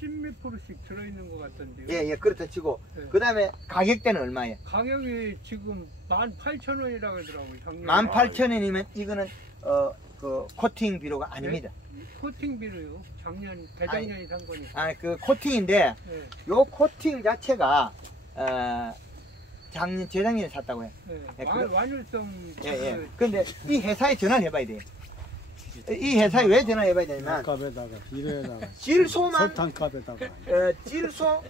10몇 프로씩 들어있는 것 같던데요. 예, 그렇다 치고 예. 그다음에 가격대는 얼마예요? 가격이 지금 18,000원이라고 하더라고요. 작년에. 18,000원이면 이거는 그 코팅 비료가 아닙니다. 코팅 비료요. 작년 대작년이 산 거니까. 그 코팅인데 예, 요 코팅 자체가 재작년에 샀다고 해요. 예. 예, 그럼- 완효성. 예. 근데 이 회사에 전화를 해봐야 돼요. 이 회사에 왜 전화해봐야 되냐면 값에다가 비료에다가 질소만 설탕값에다가 질소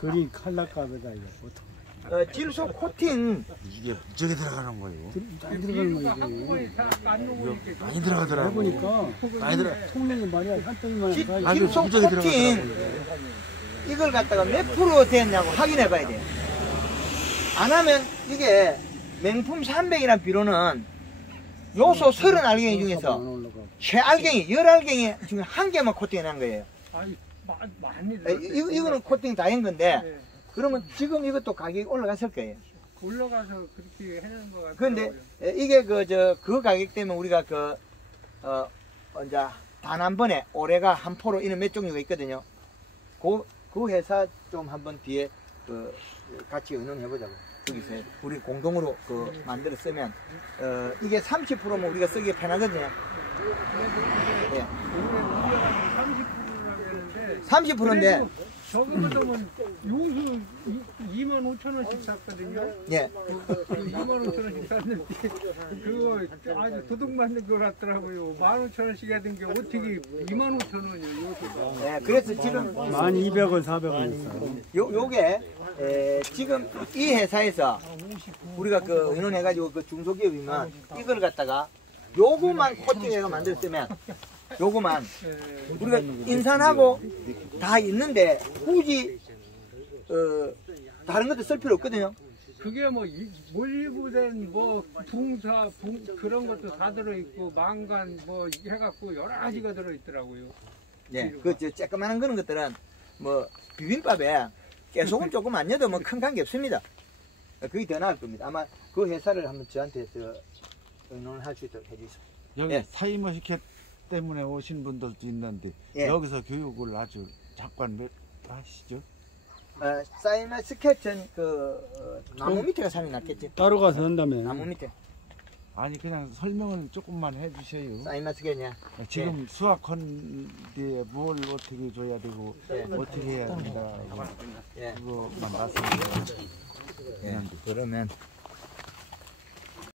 그린 칼라값에다 이거 보통 질소 코팅 이게 무지하게 들어가는 거예요. 많이 들어가는 비료가 거지. 한꺼번에 다안 녹으니까. 많이 들어가더라고. 해보니까 많이 들어. 통영이 말이야 한 덩이만 질- 가. 아주 질소 무지하게 코팅 들어가더라고. 이걸 갖다가 몇 프로 됐냐고 확인해봐야 돼요. 안 하면 이게 명품 300이라는 비료는 요소 30알갱이 중에서 최알갱이 10알갱이 중에 한 개만 코팅해놓은 거예요. 아니, 많이 들어. 이거는 코팅 다 한 건데 예. 그러면 지금 이것도 가격이 올라갔을 거예요. 올라가서 그렇게 해놓은 것 같아요. 근데 이게 그 가격 때문에 우리가 이제 단 한 번에 올해가 한 포로 이런 몇 종류가 있거든요. 그 회사 좀 한번 뒤에 같이 의논해보자고. 여기서 우리 공동으로 만들어 쓰면 이게 30%면 우리가 쓰기에 편하거든요. 예. 30%라고 했는데 30%인데 저거보다는 용수 25,000원씩 샀거든요. 예. 25,000원씩 샀는데 그거 아주 도둑 맞는 것 같더라고요. 15,000원씩 하던 게 어떻게 25,000원이요 요수가. 예. 그래서 지금 1200원 400원 있어요. 요게 지금 이 회사에서 우리가 의논해가지고 중소기업이면 이걸 갖다가 요거만 코팅해서 만들었으면 요거만 우리가 인산하고 다 있는데 굳이 다른 것도 쓸 필요 없거든요. 그게 뭐 몰리브덴 뭐 붕사 그런 것도 다 들어있고 망간 뭐 해갖고 여러 가지가 들어있더라고요. 예, 쬐끄만한 그런 것들은 뭐 비빔밥에 깨소금 조금 안 넣어도 뭐 큰 관계 없습니다. 그게 더 나을 겁니다. 아마 그 회사를 한번 저한테 의논을 할 수 있도록 해주세요. 여기 예. 사이머시켓 때문에 오신 분들도 있는데 예. 여기서 교육을 아주 잠깐 하시죠. 사이먼 스케치는 나무 밑에가 살이 낫겠지. 따로 가서 한다며. 나무 밑에 아니 그냥 설명을 조금만 해주세요. 사이먼 스케치냐. 지금 수학헌 뒤에 뭘 어떻게 줘야 되고 예. 어떻게 해야 된다 예. 그거만 말씀드려요. 예. 그러면